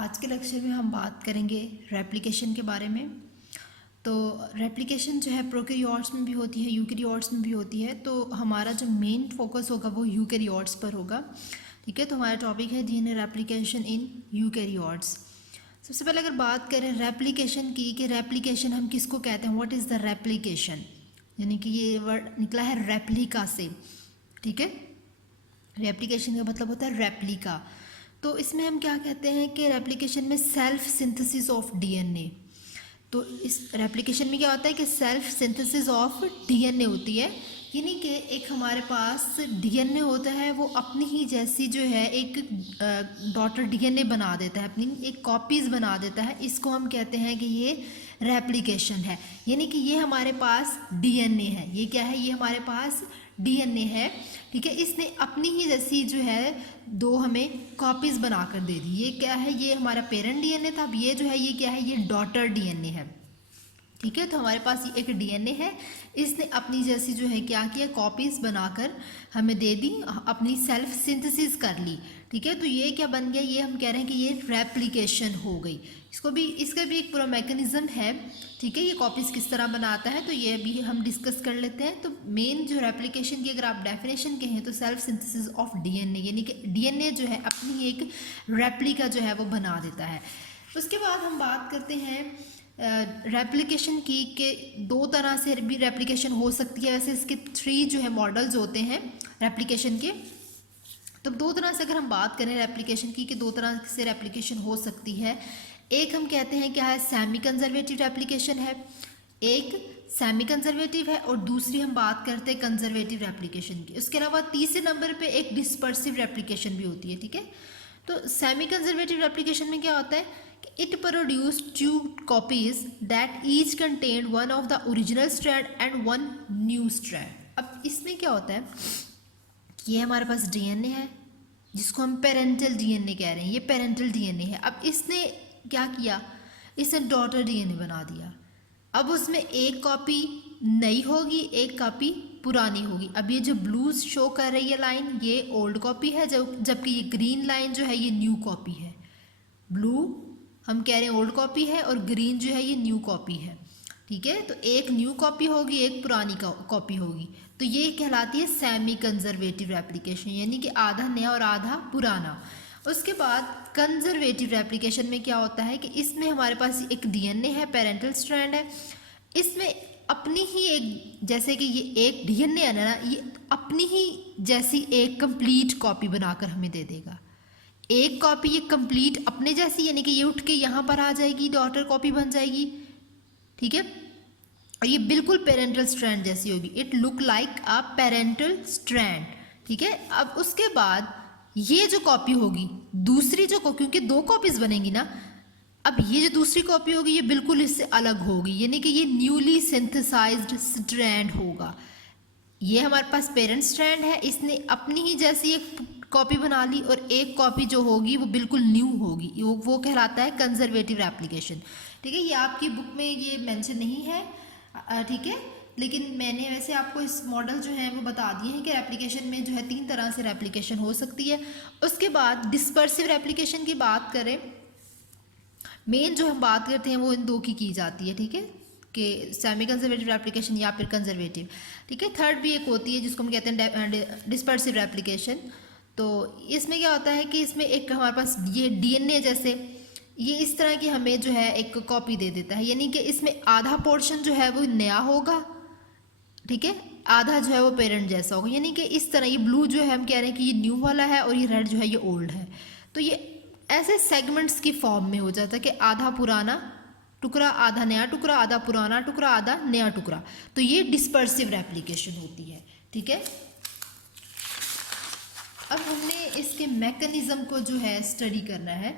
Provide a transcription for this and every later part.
आज के लेक्चर में हम बात करेंगे रेप्लिकेशन के बारे में। तो रेप्लिकेशन जो है प्रोकैरियोट्स में भी होती है, यूकैरियोट्स में भी होती है। तो हमारा जो मेन फोकस होगा वो यूकैरियोट्स पर होगा। ठीक है, तो हमारा टॉपिक है डीएनए रेप्लिकेशन इन यूकैरियोट्स। सबसे पहले अगर बात करें रेप्लिकेशन की कि रेप्लिकेशन हम किसको कहते हैं, व्हाट इज़ द रेप्लिकेशन, यानी कि ये वर्ड निकला है रेप्लिका से। ठीक है, रेप्लिकेशन का मतलब होता है रेप्लिका। तो इसमें हम क्या कहते हैं कि रेप्लिकेशन में सेल्फ सिंथेसिस ऑफ डीएनए। तो इस रेप्लिकेशन में क्या होता है कि सेल्फ सिंथेसिस ऑफ डीएनए होती है, यानी कि एक हमारे पास डीएनए होता है, वो अपनी ही जैसी जो है एक डॉटर डीएनए बना देता है, अपनी एक कॉपीज़ बना देता है। इसको हम कहते हैं कि ये रेप्लिकेशन है, यानी कि ये हमारे पास डीएनए है। ये क्या है, ये हमारे पास डीएनए है। ठीक है, इसने अपनी ही जैसी जो है दो हमें कॉपीज़ बनाकर दे दी। ये क्या है, ये हमारा पेरेंट डीएनए था। अब ये जो है ये क्या है, ये डॉटर डीएनए है। ठीक है, तो हमारे पास ये एक डीएनए है, इसने अपनी जैसी जो है क्या किया, कॉपीज़ बनाकर हमें दे दी, अपनी सेल्फ सिंथेसिस कर ली। ठीक है, तो ये क्या बन गया, ये हम कह रहे हैं कि ये रेप्लिकेशन हो गई। इसका भी एक पूरा मैकेनिज्म है। ठीक है, ये कॉपीज़ किस तरह बनाता है तो ये भी हम डिस्कस कर लेते हैं। तो मेन जो रेप्लिकेशन की अगर आप डेफिनेशन कहें तो सेल्फ सिंथेसिस ऑफ डीएनए, यानी कि डीएनए जो है अपनी एक रेप्लिका जो है वो बना देता है। उसके बाद हम बात करते हैं रेप्लिकेशन की के दो तरह से भी रेप्लिकेशन हो सकती है। वैसे इसके 3 जो है मॉडल्स होते हैं रेप्लिकेशन के। तो दो तरह से अगर हम बात करें रेप्लिकेशन की कि दो तरह से रेप्लिकेशन हो सकती है। एक हम कहते हैं क्या है, सेमी कंजर्वेटिव रेप्लिकेशन है, एक सेमी कंजर्वेटिव है, और दूसरी हम बात करते हैं कंजर्वेटिव रेप्लिकेशन की। उसके अलावा तीसरे नंबर पे एक डिस्पर्सिव रेप्लिकेशन भी होती है। ठीक है, तो सेमी कंजर्वेटिव रेप्लिकेशन में क्या होता है, it produce 2 copies that each contain one of the original strand and one new strand. अब इसमें क्या होता है, ये हमारे पास डीएनए है जिसको हम पेरेंटल डीएनए कह रहे हैं, ये पेरेंटल डीएनए है। अब इसने क्या किया, इसने डॉटर डीएनए बना दिया। अब उसमें एक कॉपी नई होगी, एक कॉपी पुरानी होगी। अब ये जो ब्लू शो कर रही है लाइन, ये ओल्ड कॉपी है, जबकि ये ग्रीन लाइन जो है ये न्यू कॉपी है। ब्लू हम कह रहे हैं ओल्ड कॉपी है और ग्रीन जो है ये न्यू कॉपी है। ठीक है, तो एक न्यू कॉपी होगी, एक पुरानी कॉपी होगी। तो ये कहलाती है सेमी कंजर्वेटिव रेप्लिकेशन, यानी कि आधा नया और आधा पुराना। उसके बाद कंजर्वेटिव रेप्लिकेशन में क्या होता है कि इसमें हमारे पास एक डीएनए है, पेरेंटल स्ट्रैंड है, इसमें अपनी ही एक, जैसे कि ये एक डीएनए है ना, ये अपनी ही जैसी एक कंप्लीट कॉपी बनाकर हमें दे देगा। एक कॉपी ये कंप्लीट अपने जैसी, यानी कि ये उठ के यहाँ पर आ जाएगी, डॉटर कॉपी बन जाएगी। ठीक है, और ये बिल्कुल पेरेंटल स्ट्रैंड जैसी होगी, it look like a parental strand. ठीक है, अब उसके बाद ये जो कॉपी होगी दूसरी क्योंकि 2 कॉपीज बनेंगी ना, अब ये जो दूसरी कॉपी होगी ये बिल्कुल इससे अलग होगी, यानी कि ये न्यूली सिंथेसाइज्ड स्ट्रैंड होगा। ये हमारे पास पेरेंट स्ट्रैंड है, इसने अपनी ही जैसी एक कॉपी बना ली, और एक कॉपी जो होगी वो बिल्कुल न्यू होगी, वो कहलाता है कंजर्वेटिव रेप्लिकेशन। ठीक है, ये आपकी बुक में ये मेंशन नहीं है। ठीक है, लेकिन मैंने वैसे आपको इस मॉडल जो है वो बता दिए हैं कि रेप्लिकेशन में जो है 3 तरह से रेप्लिकेशन हो सकती है। उसके बाद डिस्पर्सिव रेप्लिकेशन की बात करें, मेन जो हम बात करते हैं वो इन 2 की जाती है। ठीक है, कि सेमी कंजर्वेटिव रेप्लिकेशन या फिर कंजर्वेटिव। ठीक है, थर्ड भी एक होती है जिसको हम कहते हैं डिस्पर्सिव रेप्लिकेशन। तो इसमें क्या होता है कि इसमें एक हमारे पास ये डीएनए जैसे ये इस तरह की हमें जो है एक कॉपी दे देता है, यानी कि इसमें आधा पोर्शन जो है वो नया होगा, ठीक है, आधा जो है वो पेरेंट जैसा होगा, यानी कि इस तरह ये ब्लू जो है हम कह रहे हैं कि ये न्यू वाला है और ये रेड जो है ये ओल्ड है। तो ये ऐसे सेगमेंट्स की फॉर्म में हो जाता है कि आधा पुराना टुकड़ा, आधा नया टुकड़ा, आधा पुराना टुकड़ा, आधा नया टुकड़ा। तो ये डिस्पर्सिव रेप्लिकेशन होती है। ठीक है, अब हमने इसके मैकेनिज्म को जो है स्टडी करना है।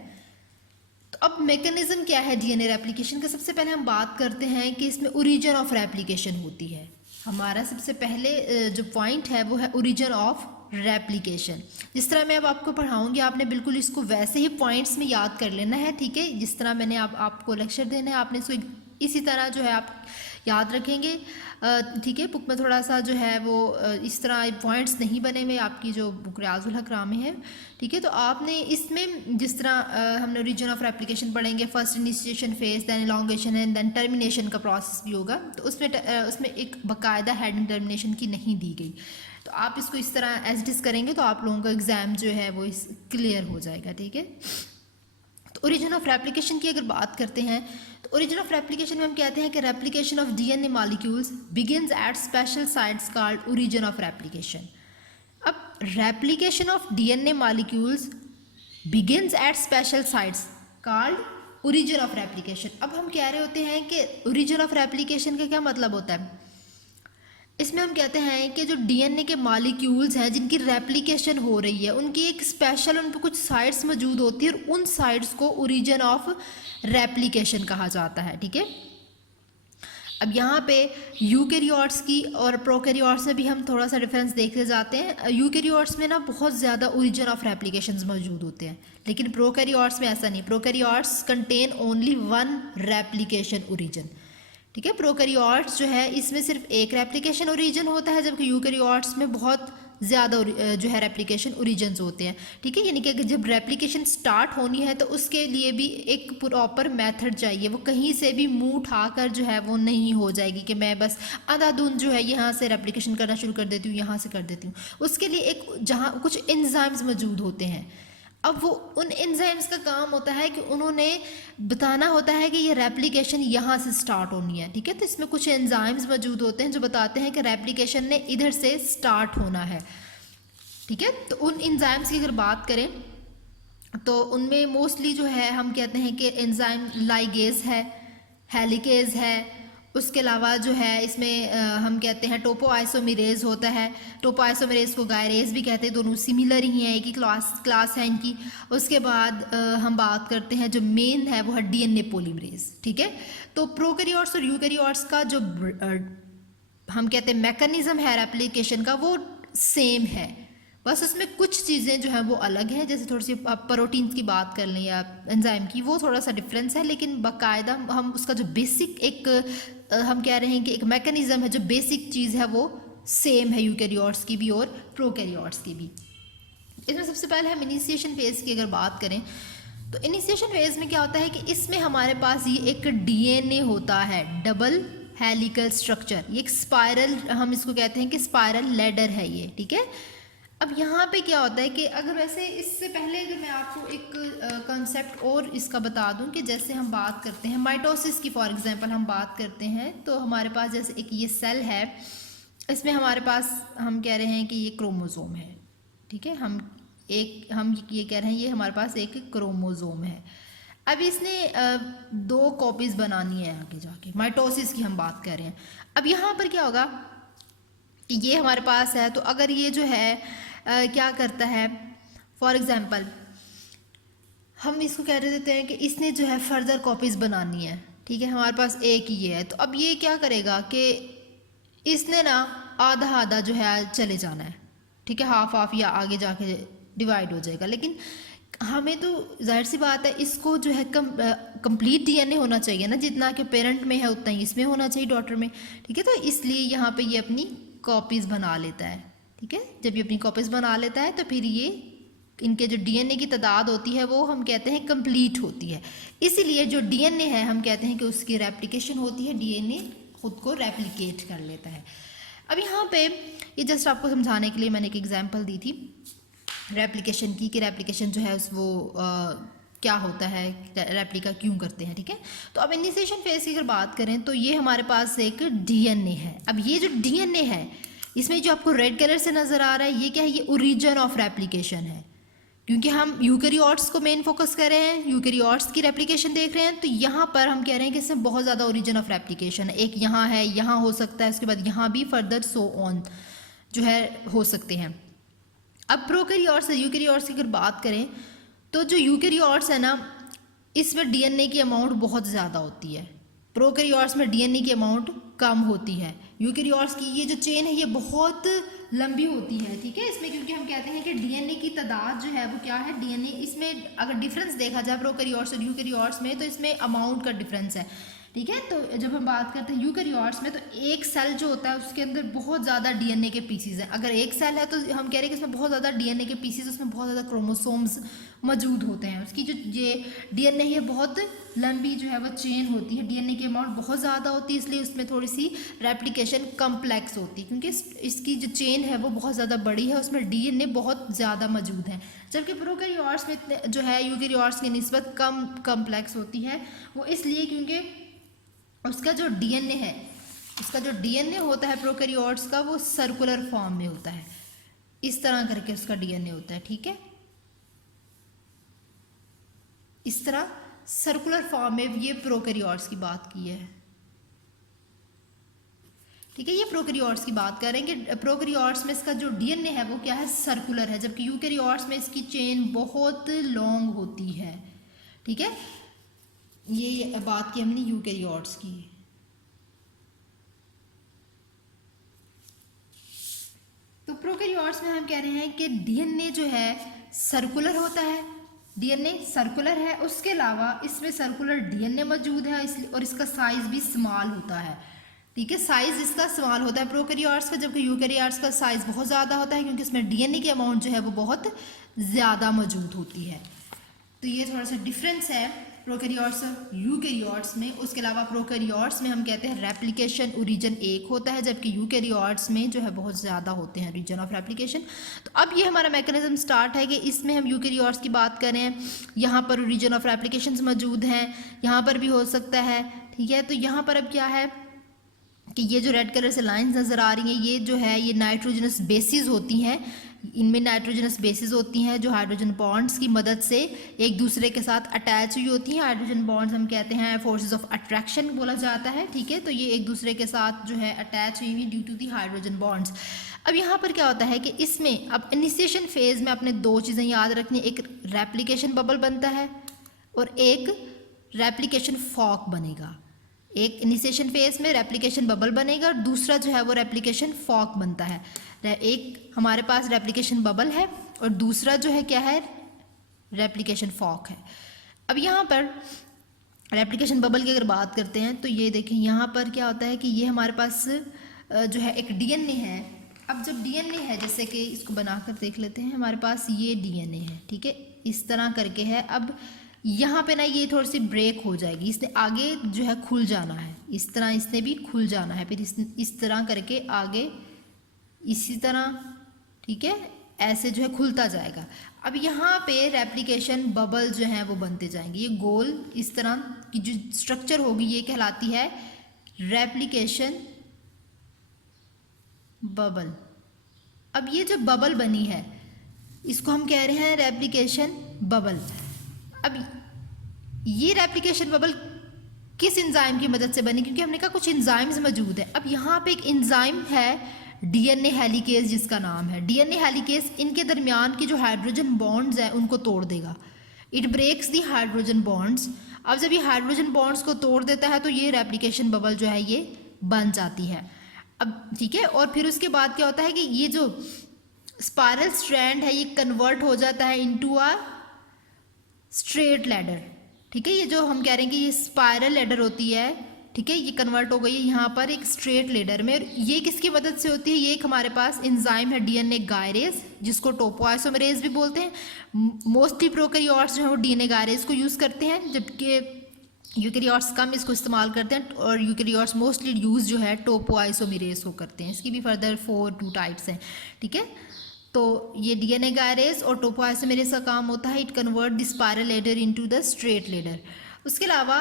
तो अब मैकेनिज्म क्या है डीएनए रेप्लिकेशन का, सबसे पहले हम बात करते हैं कि इसमें ओरिजिन ऑफ रेप्लिकेशन होती है। हमारा सबसे पहले जो पॉइंट है वो है ओरिजिन ऑफ रेप्लिकेशन। जिस तरह मैं अब आपको पढ़ाऊंगी आपने बिल्कुल इसको वैसे ही पॉइंट्स में याद कर लेना है। ठीक है, जिस तरह मैंने आपको लेक्चर देना है आपने इसको इसी तरह जो है आप याद रखेंगे, ठीक है। बुक में थोड़ा सा जो है वो इस तरह पॉइंट्स नहीं बने हुए, आपकी जो बुक रियाजुल हक में है, ठीक है। तो आपने इसमें जिस तरह हमने ओरिजिन ऑफ रेप्लिकेशन पढ़ेंगे, first initiation phase, then elongation and then termination का प्रोसेस भी होगा, तो उसमें एक बाकायदा हेडिंग टर्मिनेशन की नहीं दी गई। तो आप इसको इस तरह एज इट इज़ करेंगे तो आप लोगों का एग्ज़ाम जो है वो क्लियर हो जाएगा, ठीक है। तो ओरिजिन ऑफ रेप्लिकेशन की अगर बात करते हैं तो ओरिजिन ऑफ रेप्लिकेशन में हम कहते हैं कि replication of DNA molecules begins at special sites called origin of replication. अब replication of DNA molecules begins at special sites called origin of replication. अब हम कह रहे होते हैं कि ओरिजिन ऑफ रेप्लिकेशन का क्या मतलब होता है। इसमें हम कहते हैं कि जो डीएनए के मॉलिक्यूल्स हैं जिनकी रेप्लिकेशन हो रही है, उनकी एक स्पेशल उन पर कुछ साइट्स मौजूद होती है और उन साइट्स को ओरिजिन ऑफ रेप्लिकेशन कहा जाता है, ठीक है। अब यहाँ पे यूकेरियोट्स की और प्रोकैरियोट्स में भी हम थोड़ा सा डिफरेंस देखते जाते हैं। यूकेरियोट्स में ना बहुत ज़्यादा ओरिजिन ऑफ रेप्लिकेशंस मौजूद होते हैं, लेकिन प्रोकैरियोट्स में ऐसा नहीं। Prokaryotes contain only one replication origin, ठीक है। प्रोकैरियोट्स जो है इसमें सिर्फ एक रेप्लिकेशन ओरिजिन होता है, जबकि यूकेरियोट्स में बहुत ज़्यादा जो है रेप्लिकेशन ओरिजिन्स होते हैं, ठीक है। यानी कि अगर जब रेप्लिकेशन स्टार्ट होनी है तो उसके लिए भी एक प्रॉपर मेथड चाहिए, वो कहीं से भी मुंह उठाकर जो है वो नहीं हो जाएगी कि मैं बस अंधाधुंध जो है यहाँ से रेप्लिकेशन करना शुरू कर देती हूँ, यहाँ से कर देती हूँ। उसके लिए एक जहाँ कुछ एंजाइम्स मौजूद होते हैं। अब वो उन एंजाइम्स का काम होता है कि उन्होंने बताना होता है कि ये रेप्लिकेशन यहाँ से स्टार्ट होनी है, ठीक है। तो इसमें कुछ एंजाइम्स मौजूद होते हैं जो बताते हैं कि रेप्लिकेशन ने इधर से स्टार्ट होना है, ठीक है। तो उन एंजाइम्स की अगर बात करें तो उनमें मोस्टली जो है हम कहते हैं कि एंजाइम लाइगेज है, हेलिकेज है, उसके अलावा जो है इसमें हम कहते हैं टोपोआइसोमेरेज होता है। टोपोआइसोमेरेज को गायरेज भी कहते हैं, दोनों सिमिलर ही हैं, एक ही क्लास है इनकी। उसके बाद हम बात करते हैं जो मेन है वो है डीएनए पॉलीमरेज, ठीक है। तो प्रोकैरियोट्स और यूकैरियोट्स का जो हम कहते हैं मैकेनिज्म है रेप्लिकेशन का वो सेम है, बस उसमें कुछ चीज़ें जो हैं वो अलग हैं। जैसे थोड़ी सी प्रोटीन की बात कर लें या एंजाइम की, वो थोड़ा सा डिफरेंस है, लेकिन बाकायदा हम उसका जो बेसिक एक हम कह रहे हैं कि एक मैकेनिज्म है, जो बेसिक चीज़ है वो सेम है यूकैरियोट्स की भी और प्रोकैरियोट्स की भी। इसमें सबसे पहले हम इनिशिएशन फेज़ की अगर बात करें तो इनिशिएशन फेज़ में क्या होता है कि इसमें हमारे पास ये एक डीएनए होता है, डबल हेलिकल स्ट्रक्चर, ये एक स्पाइरल, हम इसको कहते हैं कि स्पाइरल लैडर है ये, ठीक है। अब यहाँ पे क्या होता है कि अगर वैसे इससे पहले अगर मैं आपको एक कॉन्सेप्ट और इसका बता दूं कि जैसे हम बात करते हैं माइटोसिस की, फॉर एग्जांपल हम बात करते हैं तो हमारे पास जैसे एक ये सेल है, इसमें हमारे पास हम कह रहे हैं कि ये क्रोमोसोम है, ठीक है। हम ये कह रहे हैं ये हमारे पास एक क्रोमोसोम है। अब इसने 2 कॉपीज़ बनानी है आगे जाके, माइटोसिस की हम बात कर रहे हैं। अब यहाँ पर क्या होगा कि ये हमारे पास है, तो अगर ये जो है क्या करता है, फॉर एग्जांपल हम इसको कह देते हैं कि इसने जो है फर्दर कॉपीज़ बनानी है, ठीक है। हमारे पास एक ही है, तो अब ये क्या करेगा कि इसने ना आधा आधा जो है चले जाना है, ठीक है, हाफ हाफ या आगे जाके डिवाइड हो जाएगा। लेकिन हमें तो जाहिर सी बात है इसको जो है कंप्लीट डीएनए होना चाहिए ना, जितना कि पेरेंट में है उतना ही इसमें होना चाहिए, डॉटर में, ठीक है। तो इसलिए यहाँ पे ये अपनी कॉपीज़ बना लेता है, ठीक है। जब ये अपनी कॉपीज़ बना लेता है तो फिर ये इनके जो डीएनए की तादाद होती है वो हम कहते हैं कंप्लीट होती है। इसीलिए जो डीएनए है हम कहते हैं कि उसकी रेप्लिकेशन होती है, डीएनए खुद को रेप्लिकेट कर लेता है। अब यहाँ पे ये जस्ट आपको समझाने के लिए मैंने एक एग्जांपल दी थी रेप्लिकेशन की, कि रेप्लिकेशन जो है वो क्या होता है, रेप्लिका क्यों करते हैं, ठीक है। तो अब इनिशिएशन फेज की अगर बात करें तो ये हमारे पास एक डीएनए है। अब ये जो डीएनए है इसमें जो आपको रेड कलर से नज़र आ रहा है ये क्या है, ये ओरिजिन ऑफ रेप्लिकेशन है। क्योंकि हम यूकैरियोट्स को मेन फोकस कर रहे हैं, यूकैरियोट्स की रेप्लिकेशन देख रहे हैं, तो यहाँ पर हम कह रहे हैं कि इसमें बहुत ज़्यादा ओरिजिन ऑफ रेप्लिकेशन है। एक यहाँ है, यहाँ हो सकता है, उसके बाद यहाँ भी फर्दर सो ऑन जो है हो सकते हैं। अब प्रोकैरियोट्स और यूकैरियोट्स की अगर बात करें तो जो यूकैरियोट्स है ना इसमें डीएनए की अमाउंट बहुत ज़्यादा होती है, प्रोकैरियोट्स में डीएनए की अमाउंट कम होती है। यूकैरियोट्स की ये जो चेन है ये बहुत लंबी होती है, ठीक है। इसमें क्योंकि हम कहते हैं कि डीएनए की तादाद जो है वो क्या है, डीएनए इसमें अगर डिफरेंस देखा जाए प्रोकैरियोट्स और यूकैरियोट्स में तो इसमें अमाउंट का डिफरेंस है, ठीक है। तो जब हम बात करते हैं यूकेरियोट्स में, तो एक सेल जो होता है उसके अंदर बहुत ज़्यादा डीएनए के पीसीज हैं। अगर एक सेल है तो हम कह रहे हैं कि इसमें बहुत ज़्यादा डीएनए के पीसीज, उसमें बहुत ज़्यादा क्रोमोसोम्स मौजूद होते हैं। उसकी जो ये डीएनए है बहुत लंबी जो है वो चेन होती है, डीएनए की अमाउंट बहुत ज़्यादा होती है, इसलिए उसमें थोड़ी सी रेप्लिकेशन कम्प्लेक्स होती है, क्योंकि इसकी जो चेन है वो बहुत ज़्यादा बड़ी है, उसमें डीएनए बहुत ज़्यादा मौजूद है। जबकि प्रोकैरियोट्स में इतने जो है यूकेरियोट्स की निस्बत कम कम्प्लेक्स होती है। वो इसलिए क्योंकि उसका जो डीएनए है, उसका जो डीएनए होता है प्रोकैरियोट्स का, वो सर्कुलर फॉर्म में होता है, इस तरह करके उसका डीएनए होता है। ठीक है, इस तरह सर्कुलर फॉर्म में ये प्रोकैरियोट्स की बात की है। ठीक है, ये प्रोकैरियोट्स की बात करेंगे। प्रोकैरियोट्स में इसका जो डीएनए है वो क्या है, सर्कुलर है, जबकि यूकेरियोट्स में इसकी चेन बहुत लॉन्ग होती है। ठीक है, ये बात की हमने यूकेरियोट्स की। तो प्रोकैरियोट्स में हम कह रहे हैं कि डीएनए जो है सर्कुलर होता है, डीएनए सर्कुलर है, उसके अलावा इसमें सर्कुलर डीएनए मौजूद है, इसलिए और इसका साइज भी स्मॉल होता है। ठीक है, साइज इसका स्मॉल होता है प्रोकैरियोट्स का, जबकि यूकेरियोट्स का साइज बहुत ज़्यादा होता है, क्योंकि इसमें डीएनए की अमाउंट जो है वो बहुत ज़्यादा मौजूद होती है। तो ये थोड़ा सा डिफरेंस है प्रोकैरियोट्स और यूकेरियोट्स में। उसके अलावा प्रोकैरियोट्स में हम कहते हैं रेप्लिकेशन ओरिजिन एक होता है, जबकि यूकेरियोट्स में जो है बहुत ज़्यादा होते हैं रीजन ऑफ रेप्लिकेशन। तो अब ये हमारा मैकेनिज्म स्टार्ट है कि इसमें हम यूकेरियोट्स की बात करें, यहाँ पर रीजन ऑफ रेप्लिकेशन मौजूद हैं, यहाँ पर भी हो सकता है। ठीक है, तो यहाँ पर अब क्या है कि ये जो रेड कलर से लाइंस नज़र आ रही हैं, ये जो है ये नाइट्रोजनस बेसिस होती हैं। इनमें नाइट्रोजनस बेसिस होती हैं जो हाइड्रोजन बॉन्ड्स की मदद से एक दूसरे के साथ अटैच हुई होती हैं। हाइड्रोजन बॉन्ड्स हम कहते हैं फोर्सेस ऑफ अट्रैक्शन बोला जाता है। ठीक है, तो ये एक दूसरे के साथ जो है अटैच हुई हुई due to the hydrogen bonds. अब यहाँ पर क्या होता है कि इसमें अब इनिशिएशन फेज में आपने दो चीज़ें याद रखनी, एक रेप्लिकेशन बबल बनता है और एक रेप्लिकेशन फॉक बनेगा। एक इनिशिएशन फेज में रेप्लिकेशन बबल बनेगा और दूसरा जो है वो रेप्लिकेशन फॉक बनता है। एक हमारे पास रेप्लिकेशन बबल है और दूसरा जो है क्या है, रेप्लिकेशन फॉक है। अब यहाँ पर रेप्लिकेशन बबल की अगर बात करते हैं तो ये देखें, यहाँ पर क्या होता है कि ये हमारे पास जो है एक डीएनए है। अब जब डीएनए है, जैसे कि इसको बनाकर देख लेते हैं, हमारे पास ये डीएनए है। ठीक है, इस तरह करके है। अब यहाँ पे ना ये थोड़ी सी ब्रेक हो जाएगी, इसने आगे जो है खुल जाना है, इस तरह इसने भी खुल जाना है, फिर इस तरह करके आगे इसी तरह। ठीक है, ऐसे जो है खुलता जाएगा। अब यहाँ पे रेप्लिकेशन बबल जो हैं वो बनते जाएंगे। ये गोल इस तरह की जो स्ट्रक्चर होगी ये कहलाती है रेप्लिकेशन बबल। अब ये जो बबल बनी है इसको हम कह रहे हैं रेप्लिकेशन बबल। अब ये रेप्लिकेशन बबल किस एंजाइम की मदद से बनी, क्योंकि हमने कहा कुछ एंजाइम्स मौजूद है। अब यहाँ पे एक एंजाइम है डीएनए हेलिकेज जिसका नाम है। डीएनए हेलिकेज इनके दरमियान की जो हाइड्रोजन बॉन्ड्स हैं उनको तोड़ देगा। It breaks the hydrogen bonds. अब जब ये हाइड्रोजन बॉन्ड्स को तोड़ देता है तो ये रेप्लिकेशन बबल जो है ये बन जाती है। अब ठीक है, और फिर उसके बाद क्या होता है कि ये जो स्पाइरल स्ट्रैंड है ये कन्वर्ट हो जाता है इनटू अ स्ट्रेट लैडर। ठीक है, ये जो हम कह रहे हैं कि ये स्पाइरल लैडर होती है, ठीक है, ये कन्वर्ट हो गई है यहाँ पर एक स्ट्रेट लैडर में। ये किसकी मदद से होती है, ये एक हमारे पास एंजाइम है डीएनए गायरेज, जिसको टोपोआइसोमरेज भी बोलते हैं। मोस्टली प्रोकैरियोट्स जो है वो डीएनए गायरेज को यूज़ करते हैं, जबकि यूकेरियोट्स कम इसको इस्तेमाल करते हैं, और यूकेरियोट्स मोस्टली यूज़ जो है टोपोआइसोमरेज को करते हैं। इसकी भी फर्दर 4 टाइप्स हैं। ठीक है, तो ये डीएनए गायरेज और टोपोआइसोमरेज का काम होता है, it convert the spiral ladder into the straight ladder. उसके अलावा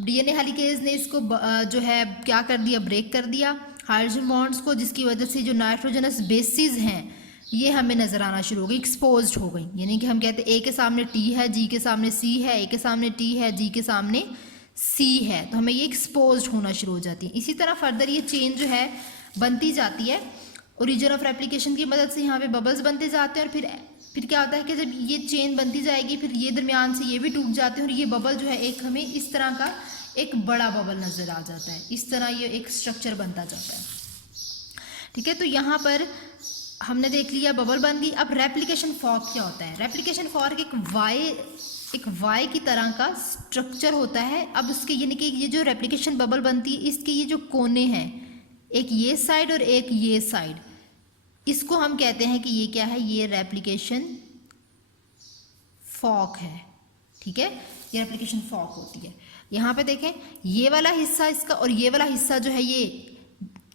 डीएनए हेलिकेज ने इसको जो है क्या कर दिया, ब्रेक कर दिया हाइड्रोजन बॉन्ड्स को, जिसकी वजह से जो नाइट्रोजनस बेसिस हैं ये हमें नज़र आना शुरू हो गई, एक्सपोज्ड हो गई। यानी कि हम कहते हैं ए के सामने टी है, जी के सामने सी है, ए के सामने टी है, जी के सामने सी है, तो हमें ये एक्सपोज्ड होना शुरू हो जाती है। इसी तरह फर्दर ये चेन जो है बनती जाती है ओरिजिन ऑफ रेप्लिकेशन की मदद से। यहाँ पे बबल्स बनते जाते हैं और फिर क्या होता है कि जब ये चेन बनती जाएगी फिर ये दरमियान से ये भी टूट जाते हैं और ये बबल जो है एक हमें इस तरह का एक बड़ा बबल नज़र आ जाता है। इस तरह ये एक स्ट्रक्चर बनता जाता है। ठीक है, तो यहाँ पर हमने देख लिया बबल बन गई। अब रेप्लिकेशन फॉर्क क्या होता है। रेप्लिकेशन फॉर्क एक वाई एक वाई की तरह का स्ट्रक्चर होता है। अब उसके यानी कि ये जो रेप्लिकेशन बबल बनती है, इसके ये जो कोने हैं, एक ये साइड और एक ये साइड, इसको हम कहते हैं कि ये क्या है, ये रेप्लिकेशन फॉक है। ठीक है, ये रेप्लिकेशन फॉक होती है। यहाँ पे देखें, ये वाला हिस्सा इसका और ये वाला हिस्सा जो है ये,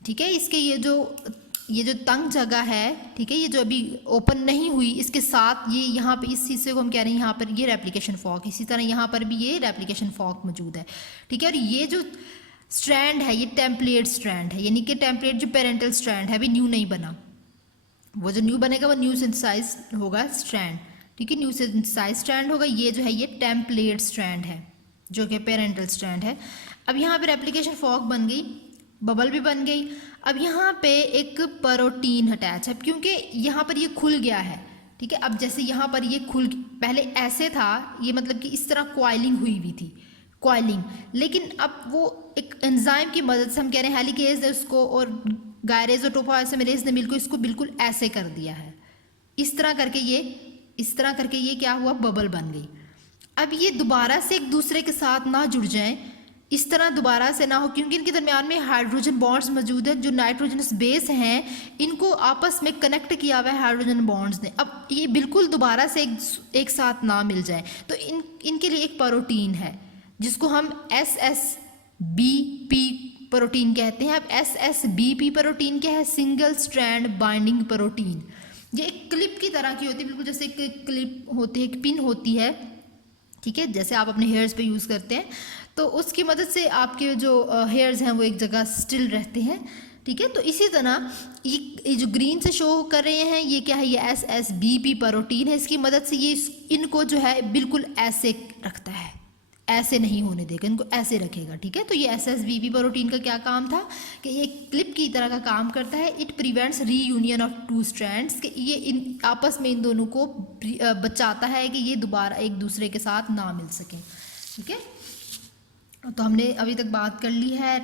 ठीक है, इसके ये जो तंग जगह है, ठीक है, ये जो अभी ओपन नहीं हुई, इसके साथ ये यहाँ पे इस हिस्से को हम कह रहे हैं यहाँ पर ये रेप्लिकेशन फॉक। इसी तरह यहाँ पर भी ये रेप्लिकेशन फॉक मौजूद है। ठीक है, और ये जो स्ट्रैंड है ये टेम्पलेट स्ट्रैंड है, यानी कि टेम्पलेट जो पेरेंटल स्ट्रैंड है, अभी न्यू नहीं बना, वो जो न्यू बनेगा वो न्यू सिंथेसाइज होगा स्ट्रैंड। ठीक है, न्यू सिंथेसाइज स्ट्रैंड होगा। ये जो है ये टेम्पलेट स्ट्रैंड है जो कि पेरेंटल स्ट्रैंड है। अब यहाँ पे रेप्लिकेशन फॉक बन गई, बबल भी बन गई। अब यहाँ पे एक प्रोटीन अटैच है, क्योंकि यहाँ पर ये खुल गया है। ठीक है, अब जैसे यहाँ पर ये पहले ऐसे था, ये मतलब कि इस तरह क्वाइलिंग हुई हुई थी, क्वाइलिंग, लेकिन अब वो एक एंजाइम की मदद से हम कह रहे हैं हेलिकेज ने उसको और गायरेज और टोपोइसोमेरेज ने मिलकर इसको बिल्कुल ऐसे कर दिया है। इस तरह करके ये क्या हुआ, बबल बन गई। अब ये दोबारा से एक दूसरे के साथ ना जुड़ जाएं, इस तरह दोबारा से ना हो, क्योंकि इनके दरमियान में हाइड्रोजन बॉन्ड्स मौजूद हैं। जो नाइट्रोजनस बेस हैं इनको आपस में कनेक्ट किया हुआ है हाइड्रोजन बॉन्ड्स ने। अब ये बिल्कुल दोबारा से एक साथ ना मिल जाए, तो इनके लिए एक प्रोटीन है जिसको हम SSBP प्रोटीन कहते हैं। अब SSBP प्रोटीन क्या है, सिंगल स्ट्रैंड बाइंडिंग प्रोटीन। ये एक क्लिप की तरह की होती है, बिल्कुल जैसे एक क्लिप होती है, एक पिन होती है। ठीक है, जैसे आप अपने हेयर्स पे यूज़ करते हैं, तो उसकी मदद से आपके जो हेयर्स हैं वो एक जगह स्टिल रहते हैं। ठीक है, तो इसी तरह ये जो ग्रीन से शो कर रहे हैं ये क्या है, ये SSBP प्रोटीन है। इसकी मदद से ये इनको जो है बिल्कुल ऐसे रखता है, ऐसे नहीं होने देगा, इनको ऐसे रखेगा। ठीक है, तो ये SSBP प्रोटीन का क्या काम था कि ये क्लिप की तरह का काम करता है। It prevents reunion of two strands, कि ये आपस में इन दोनों को बचाता है कि ये दोबारा एक दूसरे के साथ ना मिल सकें। ठीक है, तो हमने अभी तक बात कर ली है,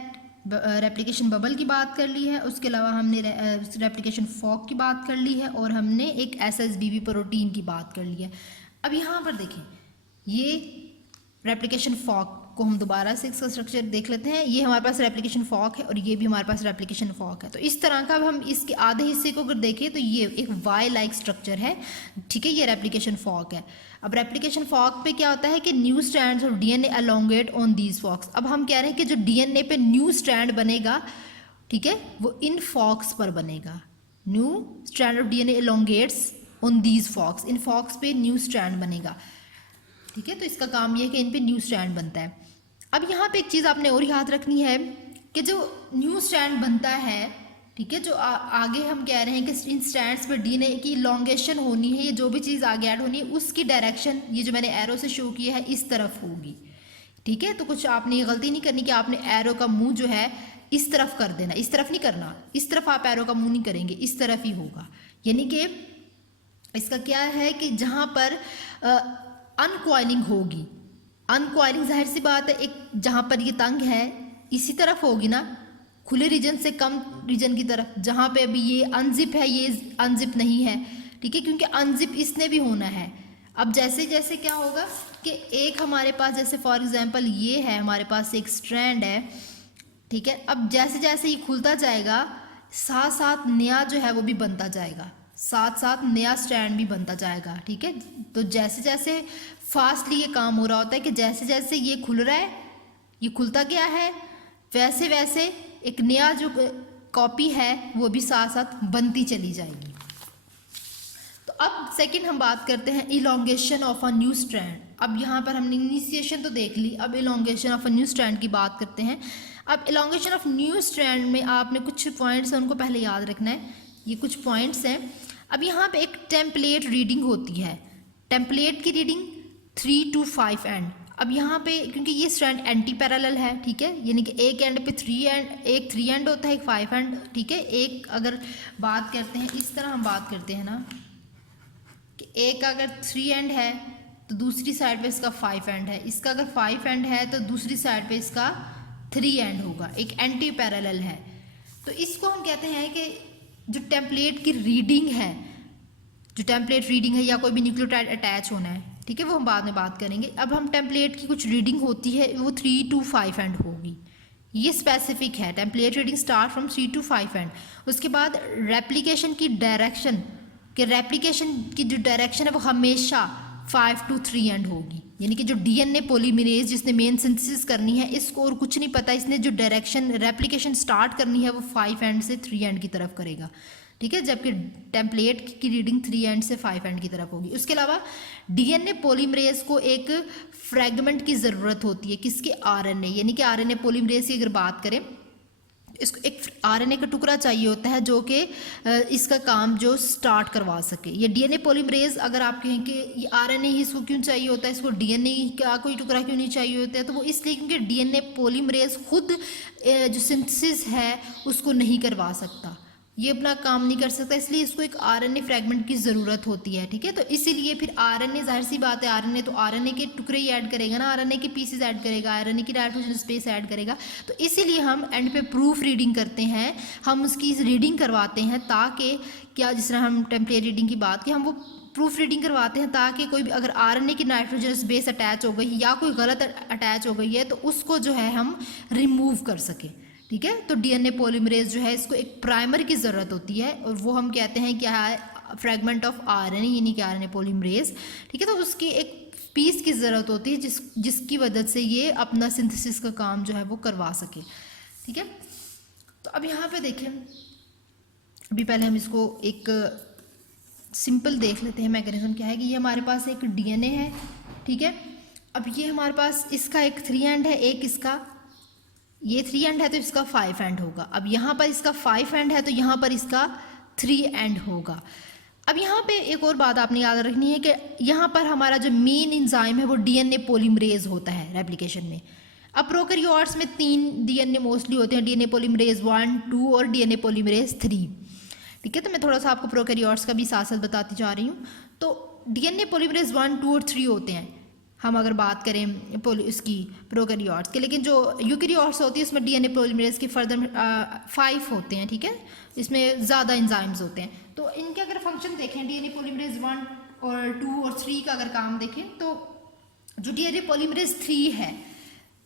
रेप्लिकेशन बबल की बात कर ली है, उसके अलावा हमने रेप्लिकेशन फॉक की बात कर ली है, और हमने एक SSBP प्रोटीन की बात कर ली है। अब यहाँ पर देखें, ये रेप्लिकेशन फॉक को हम दोबारा से इसका स्ट्रक्चर देख लेते हैं। ये हमारे पास रेप्लिकेशन फॉक है और ये भी हमारे पास रेप्लिकेशन फॉक है। तो इस तरह का, अब हम इसके आधे हिस्से को अगर देखें तो ये एक वाई लाइक स्ट्रक्चर है। ठीक है, ये रेप्लिकेशन फॉक है। अब रेप्लिकेशन फॉक पे क्या होता है कि new strands of DNA elongate on these forks. अब हम कह रहे हैं कि जो DNA पे न्यू स्ट्रैंड बनेगा, ठीक है, वो इन फॉक्स पर बनेगा। New strand of DNA elongates on these forks, इन फॉक्स पे न्यू स्ट्रैंड बनेगा। ठीक है, तो इसका काम ये है कि इन पे न्यू स्ट्रैंड बनता है। अब यहाँ पे एक चीज़ आपने और याद रखनी है कि जो न्यू स्ट्रैंड बनता है, ठीक है, जो आगे हम कह रहे हैं कि इन स्ट्रैंड्स पर DNA की इलॉन्गेशन होनी है, ये जो भी चीज़ आगे ऐड होनी है उसकी डायरेक्शन, ये जो मैंने एरो से शो किया है, इस तरफ होगी। ठीक है, तो कुछ आपने ये गलती नहीं करनी कि आपने एरो का मुंह जो है इस तरफ कर देना, इस तरफ नहीं करना, इस तरफ आप एरो का मुंह नहीं करेंगे, इस तरफ ही होगा। यानी कि इसका क्या है कि जहाँ पर अनकॉइलिंग होगी, अनकॉइलिंग जाहिर सी बात है, एक जहाँ पर ये तंग है इसी तरफ होगी ना, खुले रीजन से कम रीजन की तरफ। जहाँ पे अभी ये अनजिप है ये अनजिप नहीं है, ठीक है, क्योंकि अनजिप इसने भी होना है। अब जैसे जैसे क्या होगा कि एक हमारे पास, जैसे फॉर एग्जांपल ये है हमारे पास एक स्ट्रैंड है, ठीक है, अब जैसे जैसे ये खुलता जाएगा साथ साथ नया जो है वो भी बनता जाएगा, साथ साथ नया स्ट्रैंड भी बनता जाएगा। ठीक है, तो जैसे जैसे फास्टली ये काम हो रहा होता है कि जैसे जैसे ये खुल रहा है, ये खुलता गया है, वैसे वैसे एक नया जो कॉपी है वो भी साथ साथ बनती चली जाएगी। तो अब सेकंड हम बात करते हैं elongation of a new strand. अब यहाँ पर हमने इनिशिएशन तो देख ली, अब elongation of a new strand की बात करते हैं। अब इलॉन्गेशन ऑफ न्यू स्ट्रैंड में आपने कुछ पॉइंट्स हैं उनको पहले याद रखना है। ये कुछ पॉइंट्स हैं। अब यहाँ पे एक टेम्पलेट रीडिंग होती है, टेम्पलेट की रीडिंग 3 to 5 एंड। अब यहाँ पे क्योंकि ये स्ट्रैंड एंटी पैरेलल है, ठीक है, यानी कि एक एंड पे 3 एंड, एक 3 एंड होता है, एक 5 एंड, ठीक है। एक अगर बात करते हैं इस तरह हम बात करते हैं ना कि एक अगर 3 एंड है तो दूसरी साइड पे इसका 5 एंड है, इसका अगर 5 एंड है तो दूसरी साइड पे इसका 3 एंड होगा, एक एंटी पैरेलल है। तो इसको हम कहते हैं कि जो टेम्पलेट की रीडिंग है, जो टेम्पलेट रीडिंग है या कोई भी न्यूक्लियोटाइड अटैच होना है, ठीक है, वो हम बाद में बात करेंगे। अब हम टेम्पलेट की कुछ रीडिंग होती है वो 3 to 5 एंड होगी, ये स्पेसिफिक है। Template reading start from 3 to 5 and. उसके बाद रेप्लिकेशन की डायरेक्शन की जो डायरेक्शन है वो हमेशा 5 to 3 एंड होगी, यानी कि जो डीएनए पॉलीमरेज जिसने मेन सिंथेसिस करनी है इसको और कुछ नहीं पता, इसने जो डायरेक्शन रेप्लिकेशन स्टार्ट करनी है वो 5 एंड से 3 एंड की तरफ करेगा, ठीक है, जबकि टेम्पलेट की रीडिंग 3 एंड से 5 एंड की तरफ होगी। उसके अलावा डीएनए पॉलीमरेज को एक फ्रैगमेंट की ज़रूरत होती है, किसके, आरएनए, यानी कि आरएनए पॉलीमरेज की अगर बात करें, इसको एक आरएनए का टुकड़ा चाहिए होता है जो कि इसका काम जो स्टार्ट करवा सके। ये डीएनए पॉलीमरेज, अगर आप कहें कि ये आरएनए ही इसको क्यों चाहिए होता है, इसको डीएनए का कोई टुकड़ा क्यों नहीं चाहिए होता है, तो वो इसलिए क्योंकि डीएनए पॉलीमरेज खुद जो सिंथेसिस है उसको नहीं करवा सकता, ये अपना काम नहीं कर सकता, इसलिए इसको एक आरएनए फ्रैगमेंट की ज़रूरत होती है, ठीक है। तो इसीलिए फिर आरएनए, जाहिर सी बात है, आरएनए तो आरएनए के टुकड़े ही ऐड करेगा ना, आरएनए के पीसेस ऐड करेगा, आरएनए की नाइट्रोजन स्पेस ऐड करेगा। तो इसीलिए हम एंड पे प्रूफ रीडिंग करते हैं, हम उसकी रीडिंग करवाते हैं ताकि क्या, जिस तरह हम टेम्पलेट रीडिंग की बात की, हम वो प्रूफ रीडिंग करवाते हैं ताकि कोई भी अगर आरएनए की नाइट्रोजन बेस अटैच हो गई या कोई गलत अटैच हो गई है तो उसको जो है हम रिमूव कर सकें, ठीक है। तो डीएनए पॉलीमरेज जो है इसको एक प्राइमर की ज़रूरत होती है और वो हम कहते हैं क्या है, फ्रैगमेंट ऑफ आरएनए, यानी कि आरएनए पॉलीमरेज, ठीक है। तो उसकी एक पीस की ज़रूरत होती है जिसकी वजह से ये अपना सिंथेसिस का काम जो है वो करवा सके, ठीक है। तो अब यहाँ पे देखें, अभी पहले हम इसको एक सिंपल देख लेते हैं मैकेनिज्म क्या है कि ये हमारे पास एक डीएनए है, ठीक है। अब ये हमारे पास इसका एक 3 एंड है, एक इसका ये 3 एंड है तो इसका 5 एंड होगा। अब यहाँ पर इसका 5 एंड है तो यहाँ पर इसका 3 एंड होगा। अब यहाँ पे एक और बात आपने याद रखनी है कि यहाँ पर हमारा जो मेन एंजाइम है वो डीएनए पॉलीमरेज होता है रेप्लिकेशन में। अब प्रोकैरियोट्स में 3 डीएनए मोस्टली होते हैं, डीएनए पॉलीमरेज 1, 2 और डीएनए पॉलीमरेज 3, ठीक है। तो मैं थोड़ा सा आपको प्रोकैरियोट्स का भी साथ साथ बताती जा रही हूँ। तो डीएनए पॉलीमरेज 1, 2 और 3 होते हैं हम अगर बात करें इसकी प्रोकैरियोट्स के, लेकिन जो यूकैरियोट्स होती है उसमें डीएनए पॉलीमरेज के फर्दर 5 होते हैं, ठीक है, इसमें ज़्यादा एंजाइम्स होते हैं। तो इनके अगर फंक्शन देखें, डीएनए पॉलीमरेज 1 और 2 और 3 का अगर काम देखें तो जो डीएनए पॉलीमरेज 3 है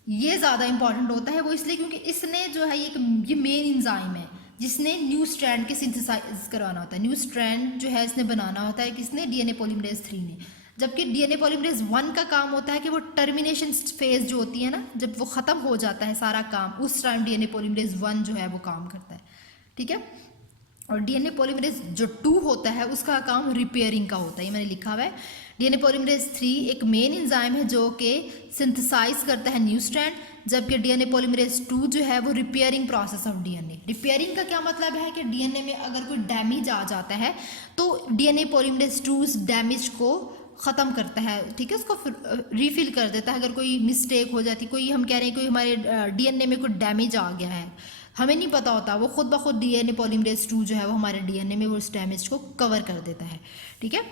ये ज़्यादा इंपॉर्टेंट होता है, वो इसलिए क्योंकि इसने जो है ये मेन एंजाइम है जिसने न्यू स्ट्रैंड के सिंथेसाइज करवाना होता है, न्यू स्ट्रैंड जो है इसने बनाना होता है, किसने, डीएनए पॉलीमरेज 3 ने। जबकि डीएनए पॉलीमरेज 1 का काम होता है कि वो टर्मिनेशन फेज जो होती है ना, जब वो ख़त्म हो जाता है सारा काम, उस टाइम डीएनए पॉलीमरेज 1 जो है वो काम करता है, ठीक है। और डीएनए पॉलीमरेज जो 2 होता है उसका काम रिपेयरिंग का होता है, ये मैंने लिखा हुआ है। डीएनए पॉलीमरेज 3 एक मेन एंजाइम है जो कि सिंथेसाइज करता है न्यू स्ट्रैंड, जबकि डीएनए पॉलीमरेज 2 जो है वो repairing process of DNA. Repairing का क्या मतलब है कि डीएनए में अगर कोई डैमेज आ जाता है तो डीएनए पॉलीमरेज 2 उस डैमेज को ख़त्म करता है, ठीक है, उसको रीफिल कर देता है। अगर कोई मिस्टेक हो जाती, कोई हम कह रहे हैं कोई हमारे डीएनए में कोई डैमेज आ गया है, हमें नहीं पता होता, वो खुद ब खुद डीएनए पॉलीमरेज 2 जो है वो हमारे डीएनए में वो उस डैमेज को कवर कर देता है, ठीक है।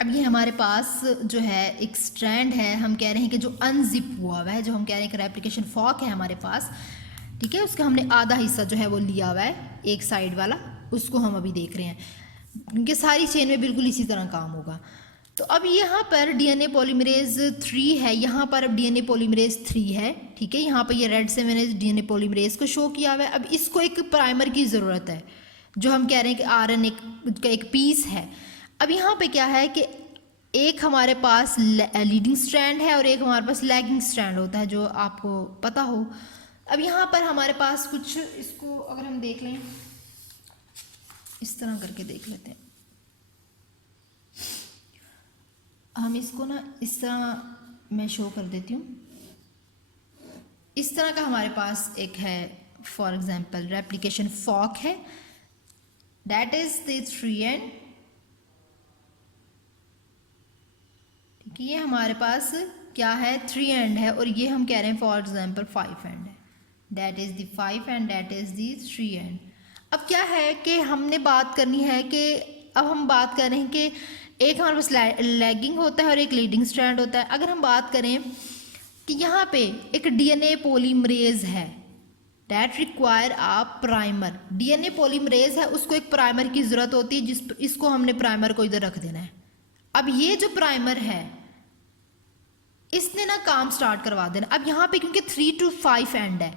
अब ये हमारे पास जो है एक स्ट्रैंड है, हम कह रहे हैं कि जो अनजिप हुआ हुआ है, जो हम कह रहे हैं कि रेप्लिकेशन फॉर्क है हमारे पास, ठीक है, उसका हमने आधा हिस्सा जो है वो लिया हुआ है, एक साइड वाला, उसको हम अभी देख रहे हैं, क्योंकि सारी चेन में बिल्कुल इसी तरह काम होगा। तो अब यहाँ पर डीएनए पॉलीमरेज 3 है, यहाँ पर अब डीएनए पॉलीमरेज 3 है, ठीक है, यहाँ पर ये रेड से मैंने डीएनए पॉलीमरेज को शो किया हुआ है। अब इसको एक प्राइमर की ज़रूरत है, जो हम कह रहे हैं कि आरएनए का एक पीस है। अब यहाँ पे क्या है कि एक हमारे पास लीडिंग स्ट्रैंड है और एक हमारे पास लैगिंग स्ट्रैंड होता है, जो आपको पता हो। अब यहाँ पर हमारे पास कुछ, इसको अगर हम देख लें, इस तरह करके देख लेते हैं, हम इसको ना इस तरह मैं शो कर देती हूँ। इस तरह का हमारे पास एक है, फॉर एग्जांपल रेप्लिकेशन फॉर्क है, दैट इज द 3 एंड, ठीक है, ये हमारे पास क्या है, 3 एंड है, और ये हम कह रहे हैं फॉर एग्जांपल 5 एंड है, that is the 5 and that is the 3 and. अब क्या है कि हमने बात करनी है कि अब हम बात कर रहे हैं कि एक हमारे पास लैगिंग होता है और एक लीडिंग स्ट्रैंड होता है। अगर हम बात करें कि यहाँ पे एक डीएनए पॉलीमरेज है, that require a primer, DNA polymerase है, उसको एक प्राइमर की ज़रूरत होती है, इसको हमने प्राइमर को इधर रख देना है। अब ये जो प्राइमर है इसने ना काम स्टार्ट करवा देना। अब यहाँ पे क्योंकि 3 to 5 एंड है,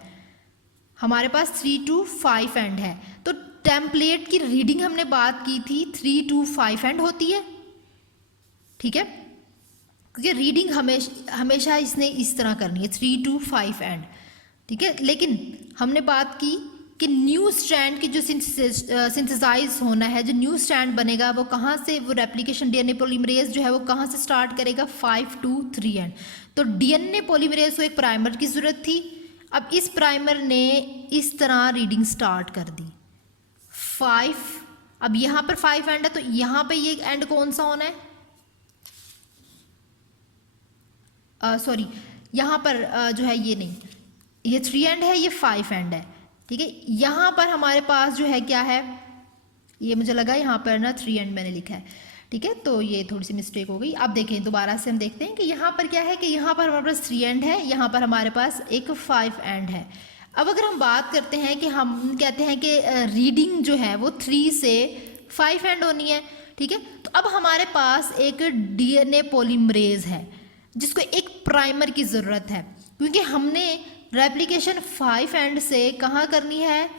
हमारे पास 3 to 5 एंड है, तो टेम्पलेट की रीडिंग हमने बात की थी 3 to 5 एंड होती है, ठीक है, क्योंकि रीडिंग हमेशा इसने इस तरह करनी है 3 to 5 एंड, ठीक है। लेकिन हमने बात की कि न्यू स्ट्रैंड की जो सिंथेसाइज होना है, जो न्यू स्ट्रैंड बनेगा वो कहाँ से, वो रेप्लिकेशन डीएनए पॉलीमरेज जो है वो कहाँ से स्टार्ट करेगा, 5 to 3 एंड। तो डीएनए पॉलीमरेज को एक प्राइमर की ज़रूरत थी। अब इस प्राइमर ने इस तरह रीडिंग स्टार्ट कर दी 5। अब यहाँ पर 5 एंड है, तो यहाँ पे ये एंड कौन सा होना है, सॉरी यहाँ पर जो है ये नहीं, ये 3 एंड है, ये 5 एंड है, ठीक है। यहाँ पर हमारे पास जो है क्या है, ये मुझे लगा यहाँ पर ना 3 एंड मैंने लिखा है, ठीक है, तो ये थोड़ी सी मिस्टेक हो गई। अब देखें दोबारा से हम देखते हैं कि यहाँ पर क्या है कि यहाँ पर हमारे पास 3 एंड है, यहाँ पर हमारे पास एक 5 एंड है। अब अगर हम बात करते हैं कि हम कहते हैं कि रीडिंग जो है वो 3 से 5 एंड होनी है, ठीक है, तो अब हमारे पास एक डीएनए पॉलीमरेज है जिसको एक प्राइमर की ज़रूरत है, क्योंकि हमने रेप्लिकेशन 5 एंड से कहाँ करनी है,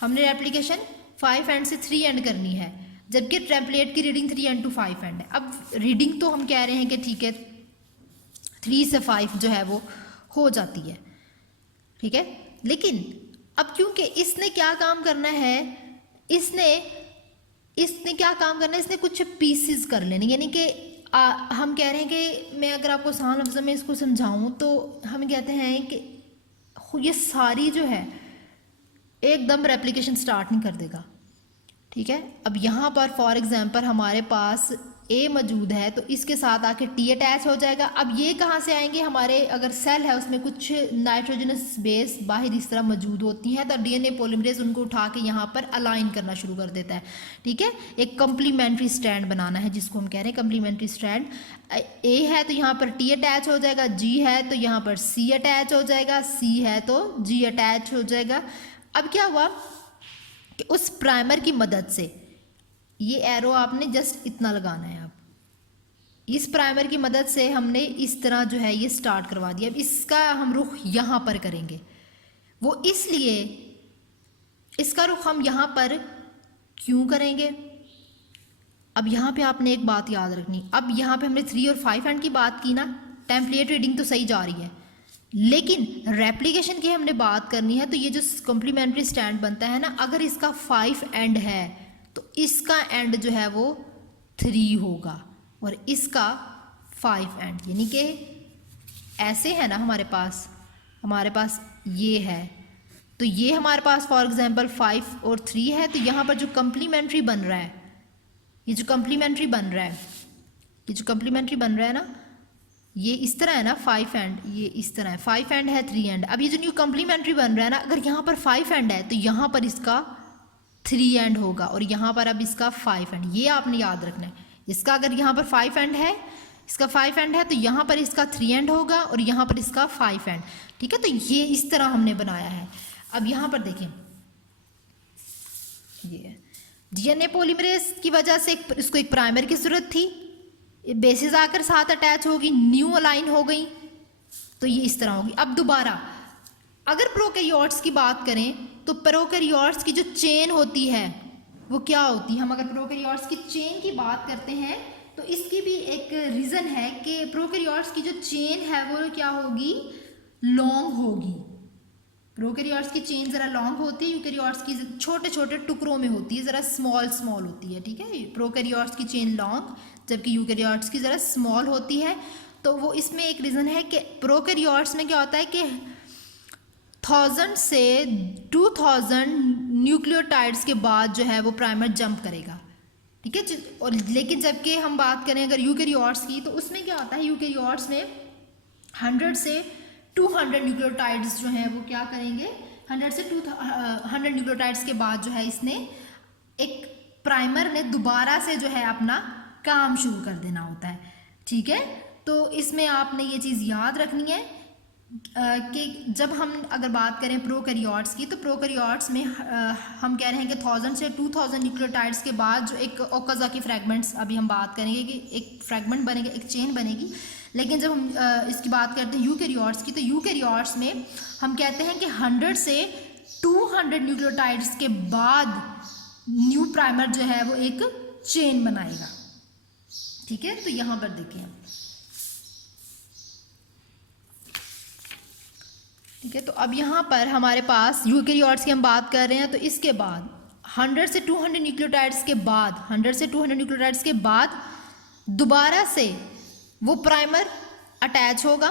हमने रेप्लिकेशन 5 एंड से 3 एंड करनी है, जबकि टेम्पलेट की रीडिंग 3 एंड to 5 एंड है। अब रीडिंग तो हम कह रहे हैं कि ठीक है 3 से 5 जो है वो हो जाती है, ठीक है। लेकिन अब क्योंकि इसने क्या काम करना है, इसने क्या काम करना है, इसने कुछ पीसेस कर लेने, यानी कि हम कह रहे हैं कि मैं अगर आपको आसान लफ्ज़ों में इसको समझाऊं तो हम कहते हैं कि ये सारी जो है एकदम रेप्लिकेशन स्टार्ट नहीं कर देगा, ठीक है। अब यहाँ पर फॉर एग्जांपल हमारे पास ए मौजूद है, तो इसके साथ आके टी अटैच हो जाएगा। अब ये कहाँ से आएंगे, हमारे अगर सेल है उसमें कुछ नाइट्रोजनस बेस बाहर इस तरह मौजूद होती हैं, तो डीएनए पॉलीमरेज उनको उठा के यहाँ पर अलाइन करना शुरू कर देता है, ठीक है। एक कम्प्लीमेंट्री स्ट्रैंड बनाना है जिसको हम कह रहे हैं कम्प्लीमेंट्री स्ट्रैंड। ए है तो यहाँ पर टी अटैच हो जाएगा, जी है तो यहाँ पर सी अटैच हो जाएगा, सी है तो जी अटैच हो जाएगा। अब क्या हुआ कि उस प्राइमर की मदद से, ये एरो आपने जस्ट इतना लगाना है, आप इस प्राइमर की मदद से हमने इस तरह जो है ये स्टार्ट करवा दिया। अब इसका हम रुख यहाँ पर करेंगे, वो इसलिए इसका रुख हम यहाँ पर क्यों करेंगे। अब यहाँ पे आपने एक बात याद रखनी, अब यहाँ पे हमने 3 और 5 एंड की बात की ना, टेम्पलेट रीडिंग तो सही जा रही है, लेकिन रेप्लिकेशन की हमने बात करनी है। तो ये जो कॉम्प्लीमेंट्री स्टैंड बनता है ना, अगर इसका 5 एंड है तो इसका एंड जो है वो 3 होगा और इसका 5 एंड, यानी कि ऐसे है ना हमारे पास ये है, तो ये हमारे पास फॉर एग्जांपल 5 और 3 है, तो यहाँ पर जो कम्प्लीमेंट्री बन रहा है, ये जो कम्प्लीमेंट्री बन रहा है ना, ये इस तरह है ना 5 एंड, ये इस तरह है 5 एंड है 3 एंड। अब ये जो न्यू कम्प्लीमेंट्री बन रहा है ना, अगर यहाँ पर 5 एंड है तो यहाँ पर इसका 3 एंड होगा और यहाँ पर अब इसका 5 एंड, ये आपने याद रखना है। इसका अगर यहाँ पर 5 एंड है, इसका 5 एंड है, तो यहाँ पर इसका 3 एंड होगा और यहाँ पर इसका 5 एंड, ठीक है। तो ये इस तरह हमने बनाया है। अब यहाँ पर देखें, ये डीएनए पॉलीमरेज की वजह से इसको एक प्राइमर की जरूरत थी, बेसिस आकर साथ अटैच होगी, न्यू अलाइन हो गई, तो ये इस तरह होगी। अब दोबारा अगर प्रोकैरियोट्स की बात करें तो प्रोकैरियोट्स की जो चेन होती है वो क्या होती है, हम अगर प्रोकैरियोट्स की चेन की बात करते हैं तो इसकी भी एक रीज़न है कि प्रोकैरियोट्स की जो चेन है वो क्या होगी, लॉन्ग होगी। प्रोकैरियोट्स की चेन ज़रा लॉन्ग होती है, यूकैरियोट्स की छोटे छोटे टुकड़ों में होती है, ज़रा स्मॉल होती है, ठीक है। प्रोकैरियोट्स की चेन लॉन्ग जबकि यूकैरियोट्स की ज़रा स्मॉल होती है। तो वो इसमें एक रीज़न है कि प्रोकैरियोट्स में क्या होता है कि 1000 से 2000 न्यूक्लियोटाइड्स के बाद जो है वो प्राइमर जंप करेगा, ठीक है। और लेकिन जबकि हम बात करें अगर यूकैरियोट्स की, तो उसमें क्या होता है, यूकैरियोट्स में 100 से 200 न्यूक्लियोटाइड्स जो हैं वो क्या करेंगे, 100 से 200 न्यूक्लियोटाइड्स के बाद जो है इसने एक प्राइमर ने दोबारा से जो है अपना काम शुरू कर देना होता है, ठीक है। तो इसमें आपने ये चीज़ याद रखनी है कि जब हम अगर बात करें प्रोकैरियोट्स की, तो प्रोकैरियोट्स में हम कह रहे हैं कि 1000 से 2000 न्यूक्लियोटाइड्स के बाद जो एक ओकाज़की फ्रैगमेंट्स, अभी हम बात करेंगे कि एक फ्रैगमेंट बनेगा, एक चेन बनेगी लेकिन जब हम इसकी बात करते हैं यूकैरियोट्स की, तो यूकैरियोट्स में हम कहते हैं कि 100 से 200 न्यूक्लियोटाइड्स के बाद न्यू प्राइमर जो है वो एक चेन बनाएगा। ठीक है, तो यहां पर देखिए, ठीक है, तो अब यहाँ पर हमारे पास यूकैरियोट्स की हम बात कर रहे हैं, तो इसके बाद 100 से 200 न्यूक्लियोटाइड्स के बाद 100 से 200 न्यूक्लियोटाइड्स के बाद दोबारा से वो प्राइमर अटैच होगा,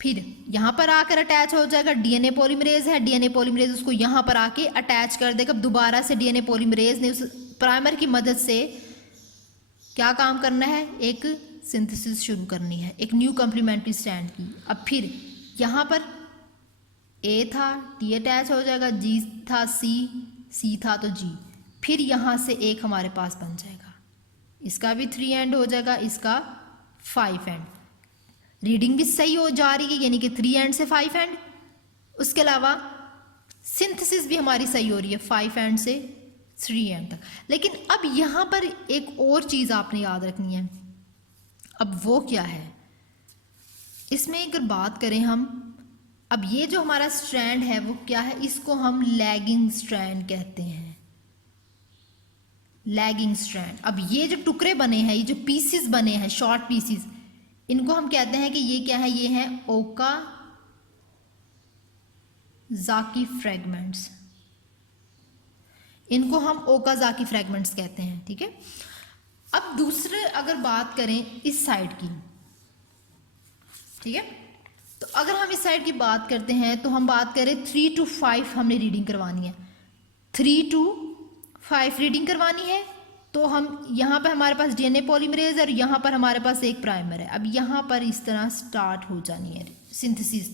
फिर यहाँ पर आकर अटैच हो जाएगा। डीएनए पॉलीमरेज है, डीएनए पॉलीमरेज उसको यहाँ पर आके अटैच कर देगा। दोबारा से डीएनए पॉलीमरेज ने उस प्राइमर की मदद से क्या काम करना है, एक सिंथेसिस शुरू करनी है एक न्यू कॉम्प्लीमेंट्री स्ट्रैंड की। अब फिर यहाँ पर ए था, टी अटैच हो जाएगा, जी था, सी था तो जी, फिर यहाँ से एक हमारे पास बन जाएगा, इसका भी 3 एंड हो जाएगा, इसका 5 एंड। रीडिंग भी सही हो जा रही है, यानी कि 3 एंड से 5 एंड। उसके अलावा सिंथेसिस भी हमारी सही हो रही है 5 एंड से 3 एंड तक। लेकिन अब यहाँ पर एक और चीज़ आपने याद रखनी है। अब वो क्या है, इसमें अगर बात करें हम, अब ये जो हमारा स्ट्रैंड है वो क्या है, इसको हम लैगिंग स्ट्रैंड कहते हैं, लैगिंग स्ट्रैंड। अब ये जो टुकड़े बने हैं, ये जो पीसेस बने हैं, शॉर्ट पीसेस, इनको हम कहते हैं कि ये क्या है, ये हैं ओकाज़ाकी फ्रैगमेंट्स। इनको हम ओकाज़ाकी फ्रैगमेंट्स कहते हैं। ठीक है, अब दूसरे अगर बात करें इस साइड की, ठीक है, तो अगर हम इस साइड की बात करते हैं तो हम बात करें 3 to 5 हमने रीडिंग करवानी है, 3 to 5 रीडिंग करवानी है। तो हम यहाँ पर हमारे पास डीएनए पॉलीमरेज और यहाँ पर हमारे पास एक प्राइमर है। अब यहाँ पर इस तरह स्टार्ट हो जानी है सिंथेसिस।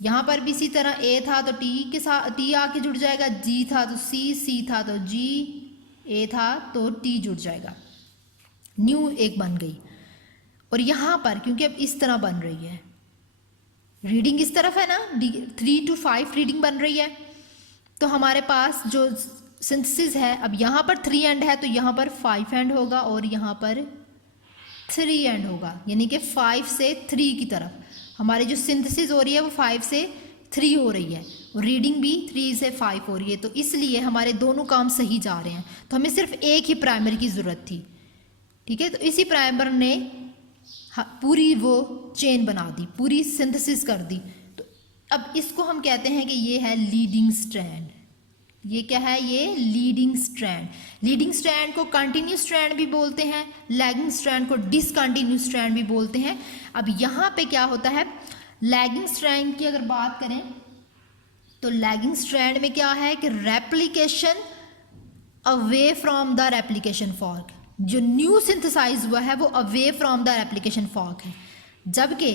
यहाँ पर भी इसी तरह ए था तो टी के साथ टी आके जुड़ जाएगा, जी था तो सी था तो जी, ए था तो टी जुड़ जाएगा, न्यू एक बन गई। और यहाँ पर क्योंकि अब इस तरह बन रही है, रीडिंग इस तरफ है ना, 3 to 5 रीडिंग बन रही है, तो हमारे पास जो सिंथेसिस है, अब यहाँ पर 3 एंड है तो यहाँ पर 5 एंड होगा और यहाँ पर 3 एंड होगा, यानी कि 5 से 3 की तरफ हमारी जो सिंथेसिस हो रही है वो 5 से 3 हो रही है और रीडिंग भी 3 से 5 हो रही है। तो इसलिए हमारे दोनों काम सही जा रहे हैं। तो हमें सिर्फ एक ही प्राइमर की ज़रूरत थी। ठीक है, तो इसी प्राइमर ने पूरी वो चेन बना दी, पूरी सिंथेसिस कर दी। तो अब इसको हम कहते हैं कि ये है लीडिंग स्ट्रैंड। ये क्या है, ये लीडिंग स्ट्रैंड। लीडिंग स्ट्रैंड को कंटिन्यू स्ट्रैंड भी बोलते हैं, लैगिंग स्ट्रैंड को डिसकंटिन्यू स्ट्रैंड भी बोलते हैं। अब यहाँ पे क्या होता है, लैगिंग स्ट्रैंड की अगर बात करें तो लैगिंग स्ट्रैंड में क्या है कि replication away from the replication fork, जो न्यू सिंथेसाइज हुआ है वो away from the replication fork है, जबकि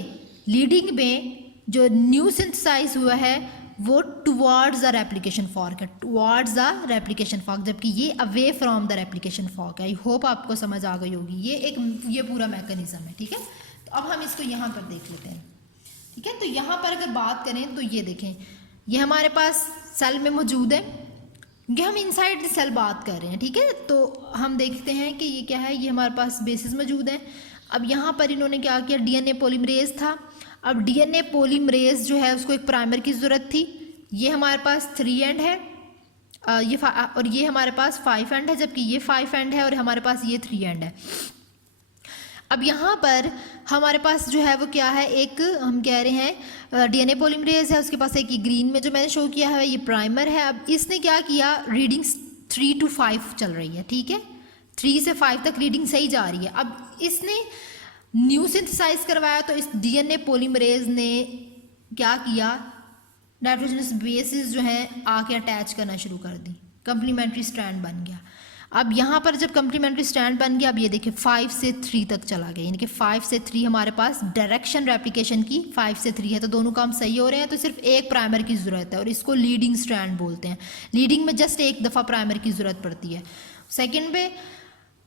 लीडिंग में जो न्यू सिंथेसाइज हुआ है वो टुवार्ड्स द रेप्लिकेशन फॉर्क है, टुवार्ड्स द रेप्लिकेशन फॉर्क, जबकि ये away from the replication fork है। आई होप आपको समझ आ गई होगी, ये पूरा मैकेनिज्म है। ठीक है, तो अब हम इसको यहाँ पर देख लेते हैं। ठीक है, तो यहाँ पर अगर बात करें तो ये देखें, ये हमारे पास सेल में मौजूद है, क्योंकि हम इनसाइड द सेल बात कर रहे हैं। ठीक है, तो हम देखते हैं कि ये क्या है, ये हमारे पास बेसिस मौजूद है। अब यहाँ पर इन्होंने क्या किया, डीएनए पॉलीमरेज था। अब डीएनए पॉलीमरेज जो है उसको एक प्राइमर की ज़रूरत थी। ये हमारे पास 3 एंड है, और ये हमारे पास 5 एंड है, जबकि ये 5 एंड है और हमारे पास ये 3 एंड है। अब यहाँ पर हमारे पास जो है वो क्या है, एक हम कह रहे हैं डीएनए पॉलीमरेज है, उसके पास एक ग्रीन में जो मैंने शो किया है ये प्राइमर है। अब इसने क्या किया, रीडिंग 3 to 5 चल रही है। ठीक है, 3 से 5 तक रीडिंग सही जा रही है। अब इसने न्यू सिंथेसाइज करवाया, तो इस डीएनए पॉलीमरेज ने क्या किया, नाइट्रोजनस बेसिस जो है आके अटैच करना शुरू कर दी, कम्प्लीमेंट्री स्ट्रैंड बन गया। अब यहाँ पर जब कम्प्लीमेंट्री स्ट्रैंड बन गया, अब ये देखिए 5 से 3 तक चला गया, यानी कि 5 से 3 हमारे पास डायरेक्शन रेप्लिकेशन की 5 से 3 है, तो दोनों काम सही हो रहे हैं। तो सिर्फ एक प्राइमर की ज़रूरत है और इसको लीडिंग स्ट्रैंड बोलते हैं। लीडिंग में जस्ट एक दफ़ा प्राइमर की ज़रूरत पड़ती है। सेकेंड पे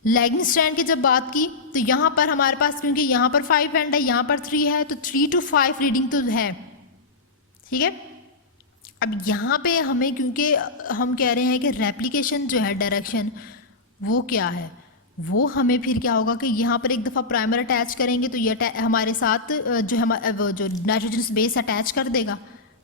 लैगिंग स्ट्रैंड की जब बात की, तो यहाँ पर हमारे पास क्योंकि यहाँ पर 5 एंड है, यहाँ पर 3 है, तो 3 to 5 रीडिंग तो है। ठीक है, अब यहाँ पे हमें, क्योंकि हम कह रहे हैं कि रेप्लिकेशन जो है डायरेक्शन वो क्या है, वो हमें फिर क्या होगा कि यहाँ पर एक दफ़ा प्राइमर अटैच करेंगे तो ये हमारे साथ जो हमारा जो नाइट्रोजन बेस अटैच कर देगा,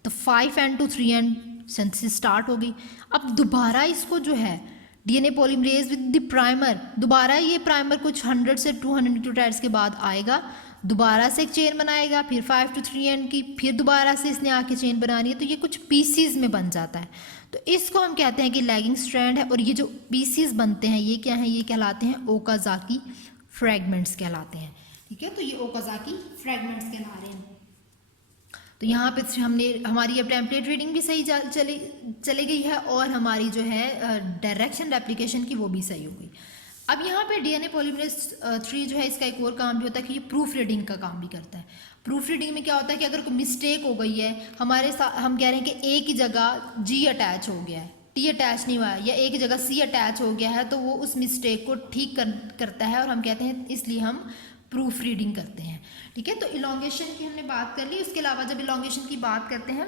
तो 5N to 3N synthesis start हो गई। अब दोबारा इसको जो है DNA polymerase with the primer, दोबारा ये प्राइमर कुछ 100 से 200 न्यूक्लियोटाइड्स के बाद आएगा, दोबारा से एक चेन बनाएगा, फिर 5 to 3N की, फिर दोबारा से इसने आके चेन बनानी है, तो ये कुछ पीसीज में बन जाता है। तो इसको हम कहते हैं कि लैगिंग स्ट्रैंड है। और ये जो पीसीज बनते हैं ये क्या है, ये कहलाते हैं ओकाजाकी फ्रैगमेंट्स कहलाते हैं। ठीक है, तो ये ओकाजाकी फ्रैगमेंट्स कहला रहे हैं। तो यहाँ पे हमने हमारी अब टेम्पलेट रीडिंग भी सही चले गई है और हमारी जो है डायरेक्शन रेप्लिकेशन की वो भी सही हो गई। अब यहाँ पे डीएनए पॉलीमरेज 3 जो है इसका एक और काम भी होता है कि ये प्रूफ रीडिंग का काम भी करता है। प्रूफ रीडिंग में क्या होता है कि अगर कोई मिस्टेक हो गई है हमारे साथ, हम कह रहे हैं कि ए की जगह जी अटैच हो गया है, टी अटैच नहीं हुआ है, या ए की जगह सी अटैच हो गया है, तो वो उस मिस्टेक को ठीक करता है और हम कहते हैं इसलिए हम प्रूफ रीडिंग करते हैं। ठीक है, तो इलॉन्गेशन की हमने बात कर ली। उसके अलावा जब इलॉन्गेशन की बात करते हैं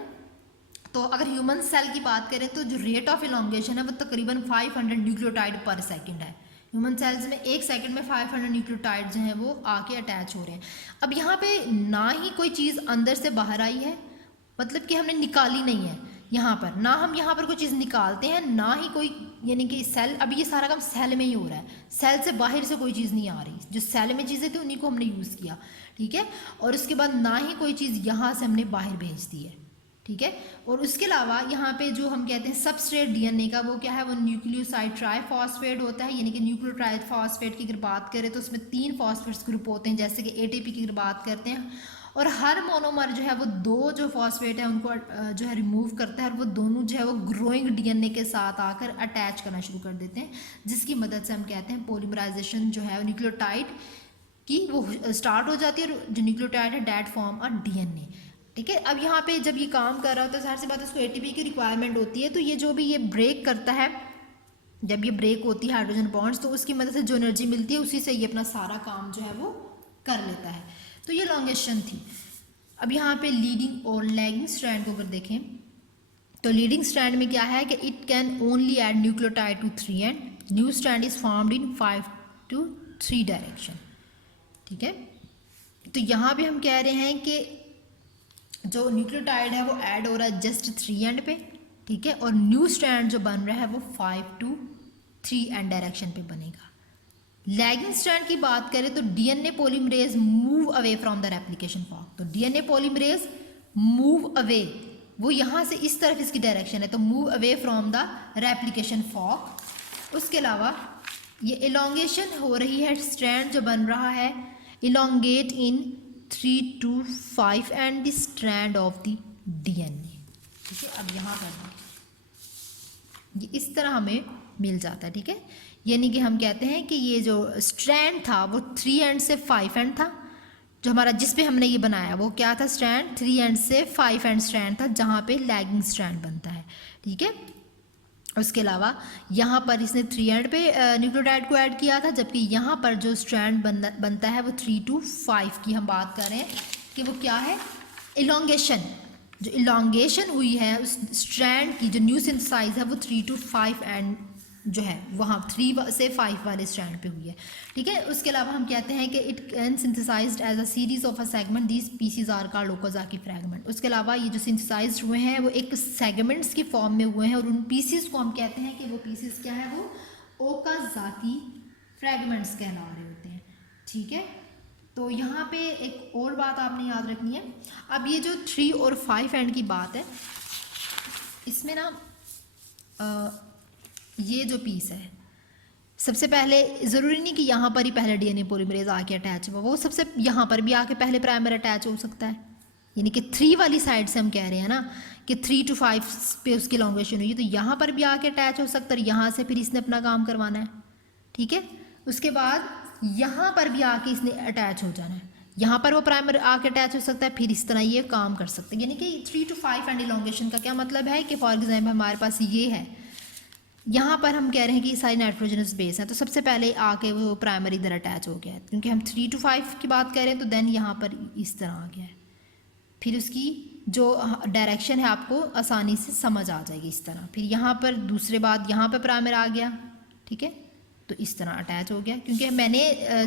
तो अगर ह्यूमन सेल की बात करें तो जो रेट ऑफ इलॉन्गेशन है वो तकरीबन 500 न्यूक्लियोटाइड पर सेकंड है। ह्यूमन सेल्स में एक सेकंड में 500 न्यूक्लियोटाइड जो हैं वो आके अटैच हो रहे हैं। अब यहाँ पे ना ही कोई चीज़ अंदर से बाहर आई है, मतलब कि हमने निकाली नहीं है यहाँ पर, ना हम यहाँ पर कोई चीज़ निकालते हैं, ना ही कोई, यानी कि सेल, अब ये सारा काम सेल में ही हो रहा है, सेल से बाहर से कोई चीज़ नहीं आ रही, जो सेल में चीज़ें थी उन्हीं को हमने यूज़ किया। ठीक है, और उसके बाद ना ही कोई चीज़ यहाँ से हमने बाहर भेज दी है। ठीक है, और उसके अलावा यहाँ पे जो हम कहते हैं सबस्ट्रेट डीएनए का, वो क्या है, वो न्यूक्लियोसाइड ट्राइफॉस्फेट होता है, यानी कि न्यूक्लियोटाइड फॉस्फेट की अगर बात करें तो उसमें 3 फॉस्फेट्स ग्रुप होते हैं, जैसे कि एटीपी की अगर बात करते हैं, और हर मोनोमर जो है वो 2 जो फॉस्फेट है उनको जो है रिमूव करता है, और वो दोनों जो है वो ग्रोइंग डीएनए के साथ आकर अटैच करना शुरू कर देते हैं, जिसकी मदद से हम कहते हैं पोलीमराइजेशन जो है न्यूक्लियोटाइड की वो स्टार्ट हो जाती है, और जो न्यूक्लियोटाइड है डेट फॉर्म और डीएनए। ठीक है, अब यहाँ पे जब ये काम कर रहा होता है तो जाहिर सी बात है उसको एटीपी की रिक्वायरमेंट होती है, तो ये जो भी ये ब्रेक करता है, जब ये ब्रेक होती है हाइड्रोजन बॉन्ड्स, तो उसकी मदद से जो एनर्जी मिलती है उसी से ये अपना सारा काम जो है वो कर लेता है। तो ये लॉन्गेशन थी। अब यहाँ पे लीडिंग और लैगिंग स्ट्रैंड को अगर देखें तो लीडिंग स्ट्रैंड में क्या है कि it can only add nucleotide to 3N, new strand is formed in 5 to 3 direction. ठीक है, तो यहाँ पे हम कह रहे हैं कि जो न्यूक्लियोटाइड है वो ऐड हो रहा है जस्ट 3N पे। ठीक है, और न्यू स्ट्रैंड जो बन रहा है वो 5 to 3N डायरेक्शन पे बनेगा। लैगिंग स्ट्रैंड की बात करें तो DNA polymerase move away from the replication fork, तो डीएनए पॉलीमरेज मूव अवे, वो यहाँ से इस तरफ इसकी डायरेक्शन है, तो move away from the replication fork. उसके अलावा ये इलॉन्गेशन हो रही है, स्ट्रैंड जो बन रहा है इलॉन्गेट इन 3 to 5N the strand of the DNA. ठीक है, अब यहाँ पर ये इस तरह हमें मिल जाता है। ठीक है, यानी कि हम कहते हैं कि ये जो स्ट्रैंड था वो 3N से 5N था, जो हमारा जिस पे हमने ये बनाया वो क्या था, स्ट्रैंड 3N से 5N स्ट्रैंड था, जहाँ पे लैगिंग स्ट्रैंड बनता है। ठीक है, उसके अलावा यहाँ पर इसने 3N पे न्यूक्लियोटाइड को ऐड किया था, जबकि यहाँ पर जो स्ट्रैंड बनता है वो 3 to 5 की हम बात कर रहे हैं कि वो क्या है, इलॉन्गेशन। जो इलॉन्गेशन हुई है उस स्ट्रैंड की, जो न्यू सिंथेसाइज है वो 3 to 5N जो है वहाँ 3 से 5 वाले स्ट्रैंड पे हुई है। ठीक है, उसके अलावा हम कहते हैं कि it can synthesised as a series of a segment, these species are called Okazaki fragment. उसके अलावा ये जो सिंथेसाइज्ड हुए हैं वो एक सेगमेंट्स की फॉर्म में हुए हैं, और उन पीसीज को हम कहते हैं कि वो पीसीज क्या है, वो ओकाजाकी फ्रैगमेंट्स कहला रहे होते हैं। ठीक है, तो यहाँ पे एक और बात आपने याद रखनी है। अब ये जो 3 और 5N की बात है, इसमें ना ये जो पीस है, सबसे पहले ज़रूरी नहीं कि यहाँ पर ही पहले डीएनए पॉलीमरेज आके अटैच हुआ, वो सबसे यहाँ पर भी आके पहले प्राइमर अटैच हो सकता है, यानी कि 3 वाली साइड से हम कह रहे हैं ना कि 3 to 5 पे उसकी लॉन्गेशन हुई है, तो यहाँ पर भी आके अटैच हो सकता है, यहाँ से फिर इसने अपना काम करवाना है। ठीक है, उसके बाद यहाँ पर भी आके इसने अटैच हो जाना है, यहाँ पर वो प्राइमर आके अटैच हो सकता है, फिर इस तरह ये काम कर सकते हैं। यानी कि 3 to 5N इलॉन्गेशन का क्या मतलब है कि फॉर एग्जाम्पल हमारे पास ये है, यहाँ पर हम कह रहे हैं कि सारी नाइट्रोजनस बेस है, तो सबसे पहले आके वो प्राइमरी इधर अटैच हो गया है, क्योंकि हम 3 to 5 की बात कर रहे हैं, तो देन यहाँ पर इस तरह आ गया है, फिर उसकी जो डायरेक्शन है आपको आसानी से समझ आ जाएगी इस तरह। फिर यहाँ पर दूसरे बाद यहाँ पर प्राइमर आ गया। ठीक है, तो इस तरह अटैच हो गया। क्योंकि मैंने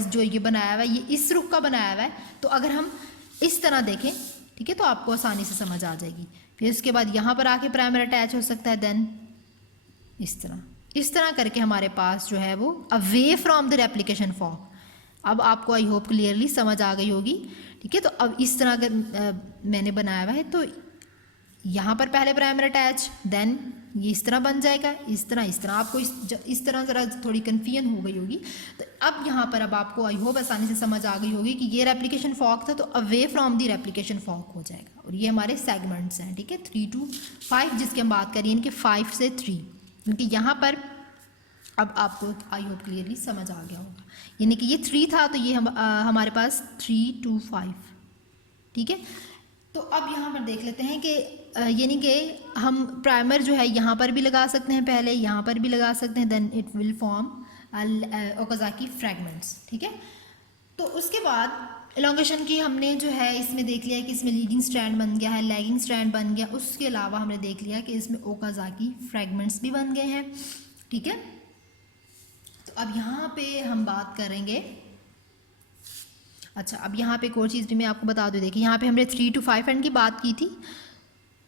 जो ये बनाया हुआ है ये इस रुख का बनाया हुआ है, तो अगर हम इस तरह देखें, ठीक है, तो आपको आसानी से समझ आ जाएगी। फिर उसके बाद यहाँ पर आके प्राइमर अटैच हो सकता है, देन इस तरह करके हमारे पास जो है वो away from the replication fork. अब आपको आई होप क्लियरली समझ आ गई होगी, ठीक है। तो अब इस तरह अगर मैंने बनाया हुआ है तो यहाँ पर पहले प्राइमर अटैच, देन ये इस तरह बन जाएगा, इस तरह आपको इस तरह ज़रा थोड़ी कन्फ्यूजन हो गई होगी। तो अब यहाँ पर अब आपको आई होप आसानी से समझ आ गई होगी कि ये रेप्लिकेशन फॉर्क था, तो away from the replication fork हो जाएगा। और ये हमारे सेगमेंट्स हैं, ठीक है, 3 to 5 जिसकी हम बात करिए इनके 5 से 3, क्योंकि यहाँ पर अब आपको आई होप क्लियरली समझ आ गया होगा। यानी कि ये 3 था, तो ये हमारे पास 3 to 5, ठीक है। तो अब यहाँ पर देख लेते हैं कि यानी कि हम प्राइमर जो है यहाँ पर भी लगा सकते हैं, पहले यहाँ पर भी लगा सकते हैं, then it will form Okazaki fragments, ठीक है। तो उसके बाद एलोंगेशन की हमने जो है इसमें देख लिया कि इसमें लीडिंग स्ट्रैंड बन गया है, लैगिंग स्ट्रैंड बन गया। उसके अलावा हमने देख लिया कि इसमें ओकाज़ाकी फ्रैगमेंट्स भी बन गए हैं, ठीक है। तो अब यहाँ पे हम बात करेंगे, अच्छा अब यहाँ पे एक और चीज़ भी मैं आपको बता दूँ। देखिए यहाँ पे हमने 3 to 5 एंड की बात की थी,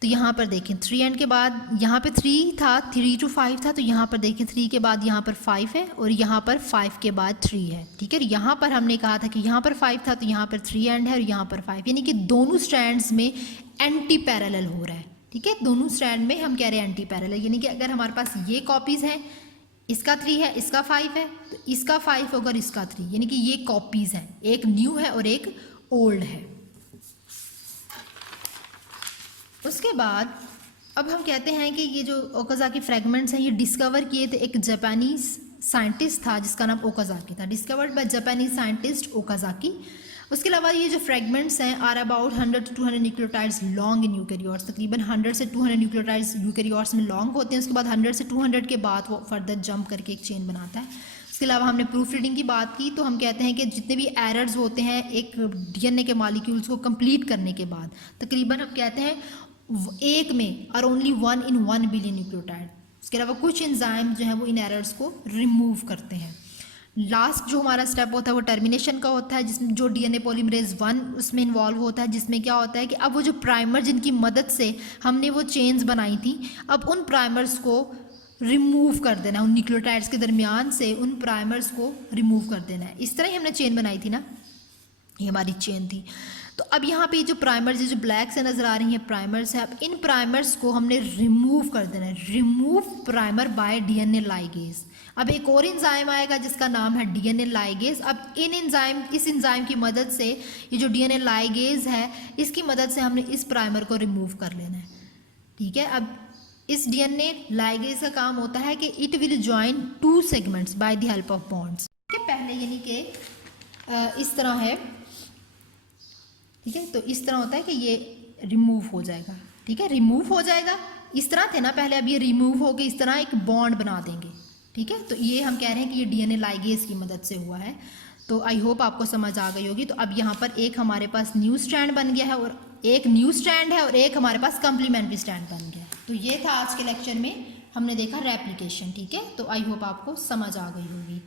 तो यहाँ पर देखें 3 एंड के बाद यहाँ पे 3 था, 3 to 5 था, तो यहाँ पर देखें 3 के बाद यहाँ पर 5 है और यहाँ पर 5 के बाद 3 है, ठीक है। यहाँ पर हमने कहा था कि यहाँ पर 5 था, तो यहाँ पर 3 एंड है और यहाँ पर 5, यानी कि दोनों स्ट्रैंड्स में एंटी पैरेलल हो रहा है, ठीक है। दोनों स्ट्रैंड में हम कह रहे हैं एंटी पैरेलल, यानी कि अगर हमारे पास ये कॉपीज़ हैं, इसका 3 है, इसका 5 है, तो इसका 5 होगा और इसका 3, यानी कि ये कॉपीज़ हैं, एक न्यू है और एक ओल्ड है। उसके बाद अब हम कहते हैं कि ये जो ओकाज़ाकी फ्रैगमेंट्स हैं ये डिस्कवर किए थे एक जापानीज साइंटिस्ट था जिसका नाम ओकाज़ाकी था, discovered by Japanese scientist Okazaki. उसके अलावा ये जो फ्रैगमेंट्स हैं are about 100 to 200 nucleotides long in eukaryotes, तकरीबन 100 से 200 न्यूक्लियोटाइड्स यूकैरियोट्स में लॉन्ग होते हैं। उसके बाद 100 से 200 के बाद वो फर्दर जंप करके एक चेन बनाता है। उसके अलावा हमने प्रूफ रीडिंग की बात की, तो हम कहते हैं कि जितने भी एरर्स होते हैं एक डीएनए के मॉलिक्यूल्स को कंप्लीट करने के बाद, तकरीबन हम कहते हैं एक में और ओनली 1 in 1 बिलियन न्यूक्लियोटाइड। उसके अलावा कुछ एंजाइम जो है वो इन एरर्स को रिमूव करते हैं। लास्ट जो हमारा स्टेप होता है वो टर्मिनेशन का होता है, जिसमें जो डीएनए पॉलीमरेज 1 उसमें इन्वॉल्व होता है, जिसमें क्या होता है कि अब वो जो प्राइमर जिनकी मदद से हमने वो चेन्स बनाई थी, अब उन प्राइमर्स को रिमूव कर देना है, उन न्यूक्लियोटाइड्स के दरमियान से उन प्राइमर्स को रिमूव कर देना है। इस तरह ही हमने चेन बनाई थी ना, ये हमारी चेन थी। तो अब यहाँ पे जो प्राइमर्स जो ब्लैक से नज़र आ रही हैं प्राइमर्स है, अब इन प्राइमर्स को हमने रिमूव कर देना है, remove primer bye DNA ligase. अब एक और एंजाइम आएगा जिसका नाम है डीएनए लाइगेज। अब इस एंजाइम की मदद से ये जो डीएनए लाइगेज है इसकी मदद से हमने इस प्राइमर को रिमूव कर लेना है, ठीक है। अब इस डीएनए लाइगेज का काम होता है कि it will join 2 segments by the help of bonds, ठीक है। पहले यानी कि इस तरह है, ठीक है, तो इस तरह होता है कि ये रिमूव हो जाएगा, ठीक है, रिमूव हो जाएगा। इस तरह थे ना पहले, अब ये रिमूव हो के इस तरह एक बॉन्ड बना देंगे, ठीक है। तो ये हम कह रहे हैं कि ये डीएनए लाइगेज की मदद से हुआ है। तो आई होप आपको समझ आ गई होगी। तो अब यहाँ पर एक हमारे पास न्यू स्ट्रैंड बन गया है और एक न्यू स्ट्रैंड है और एक हमारे पास कम्प्लीमेंट्री स्ट्रैंड बन गया है। तो ये था आज के लेक्चर में हमने देखा रेप्लिकेशन, ठीक है। तो आई होप आपको समझ आ गई होगी।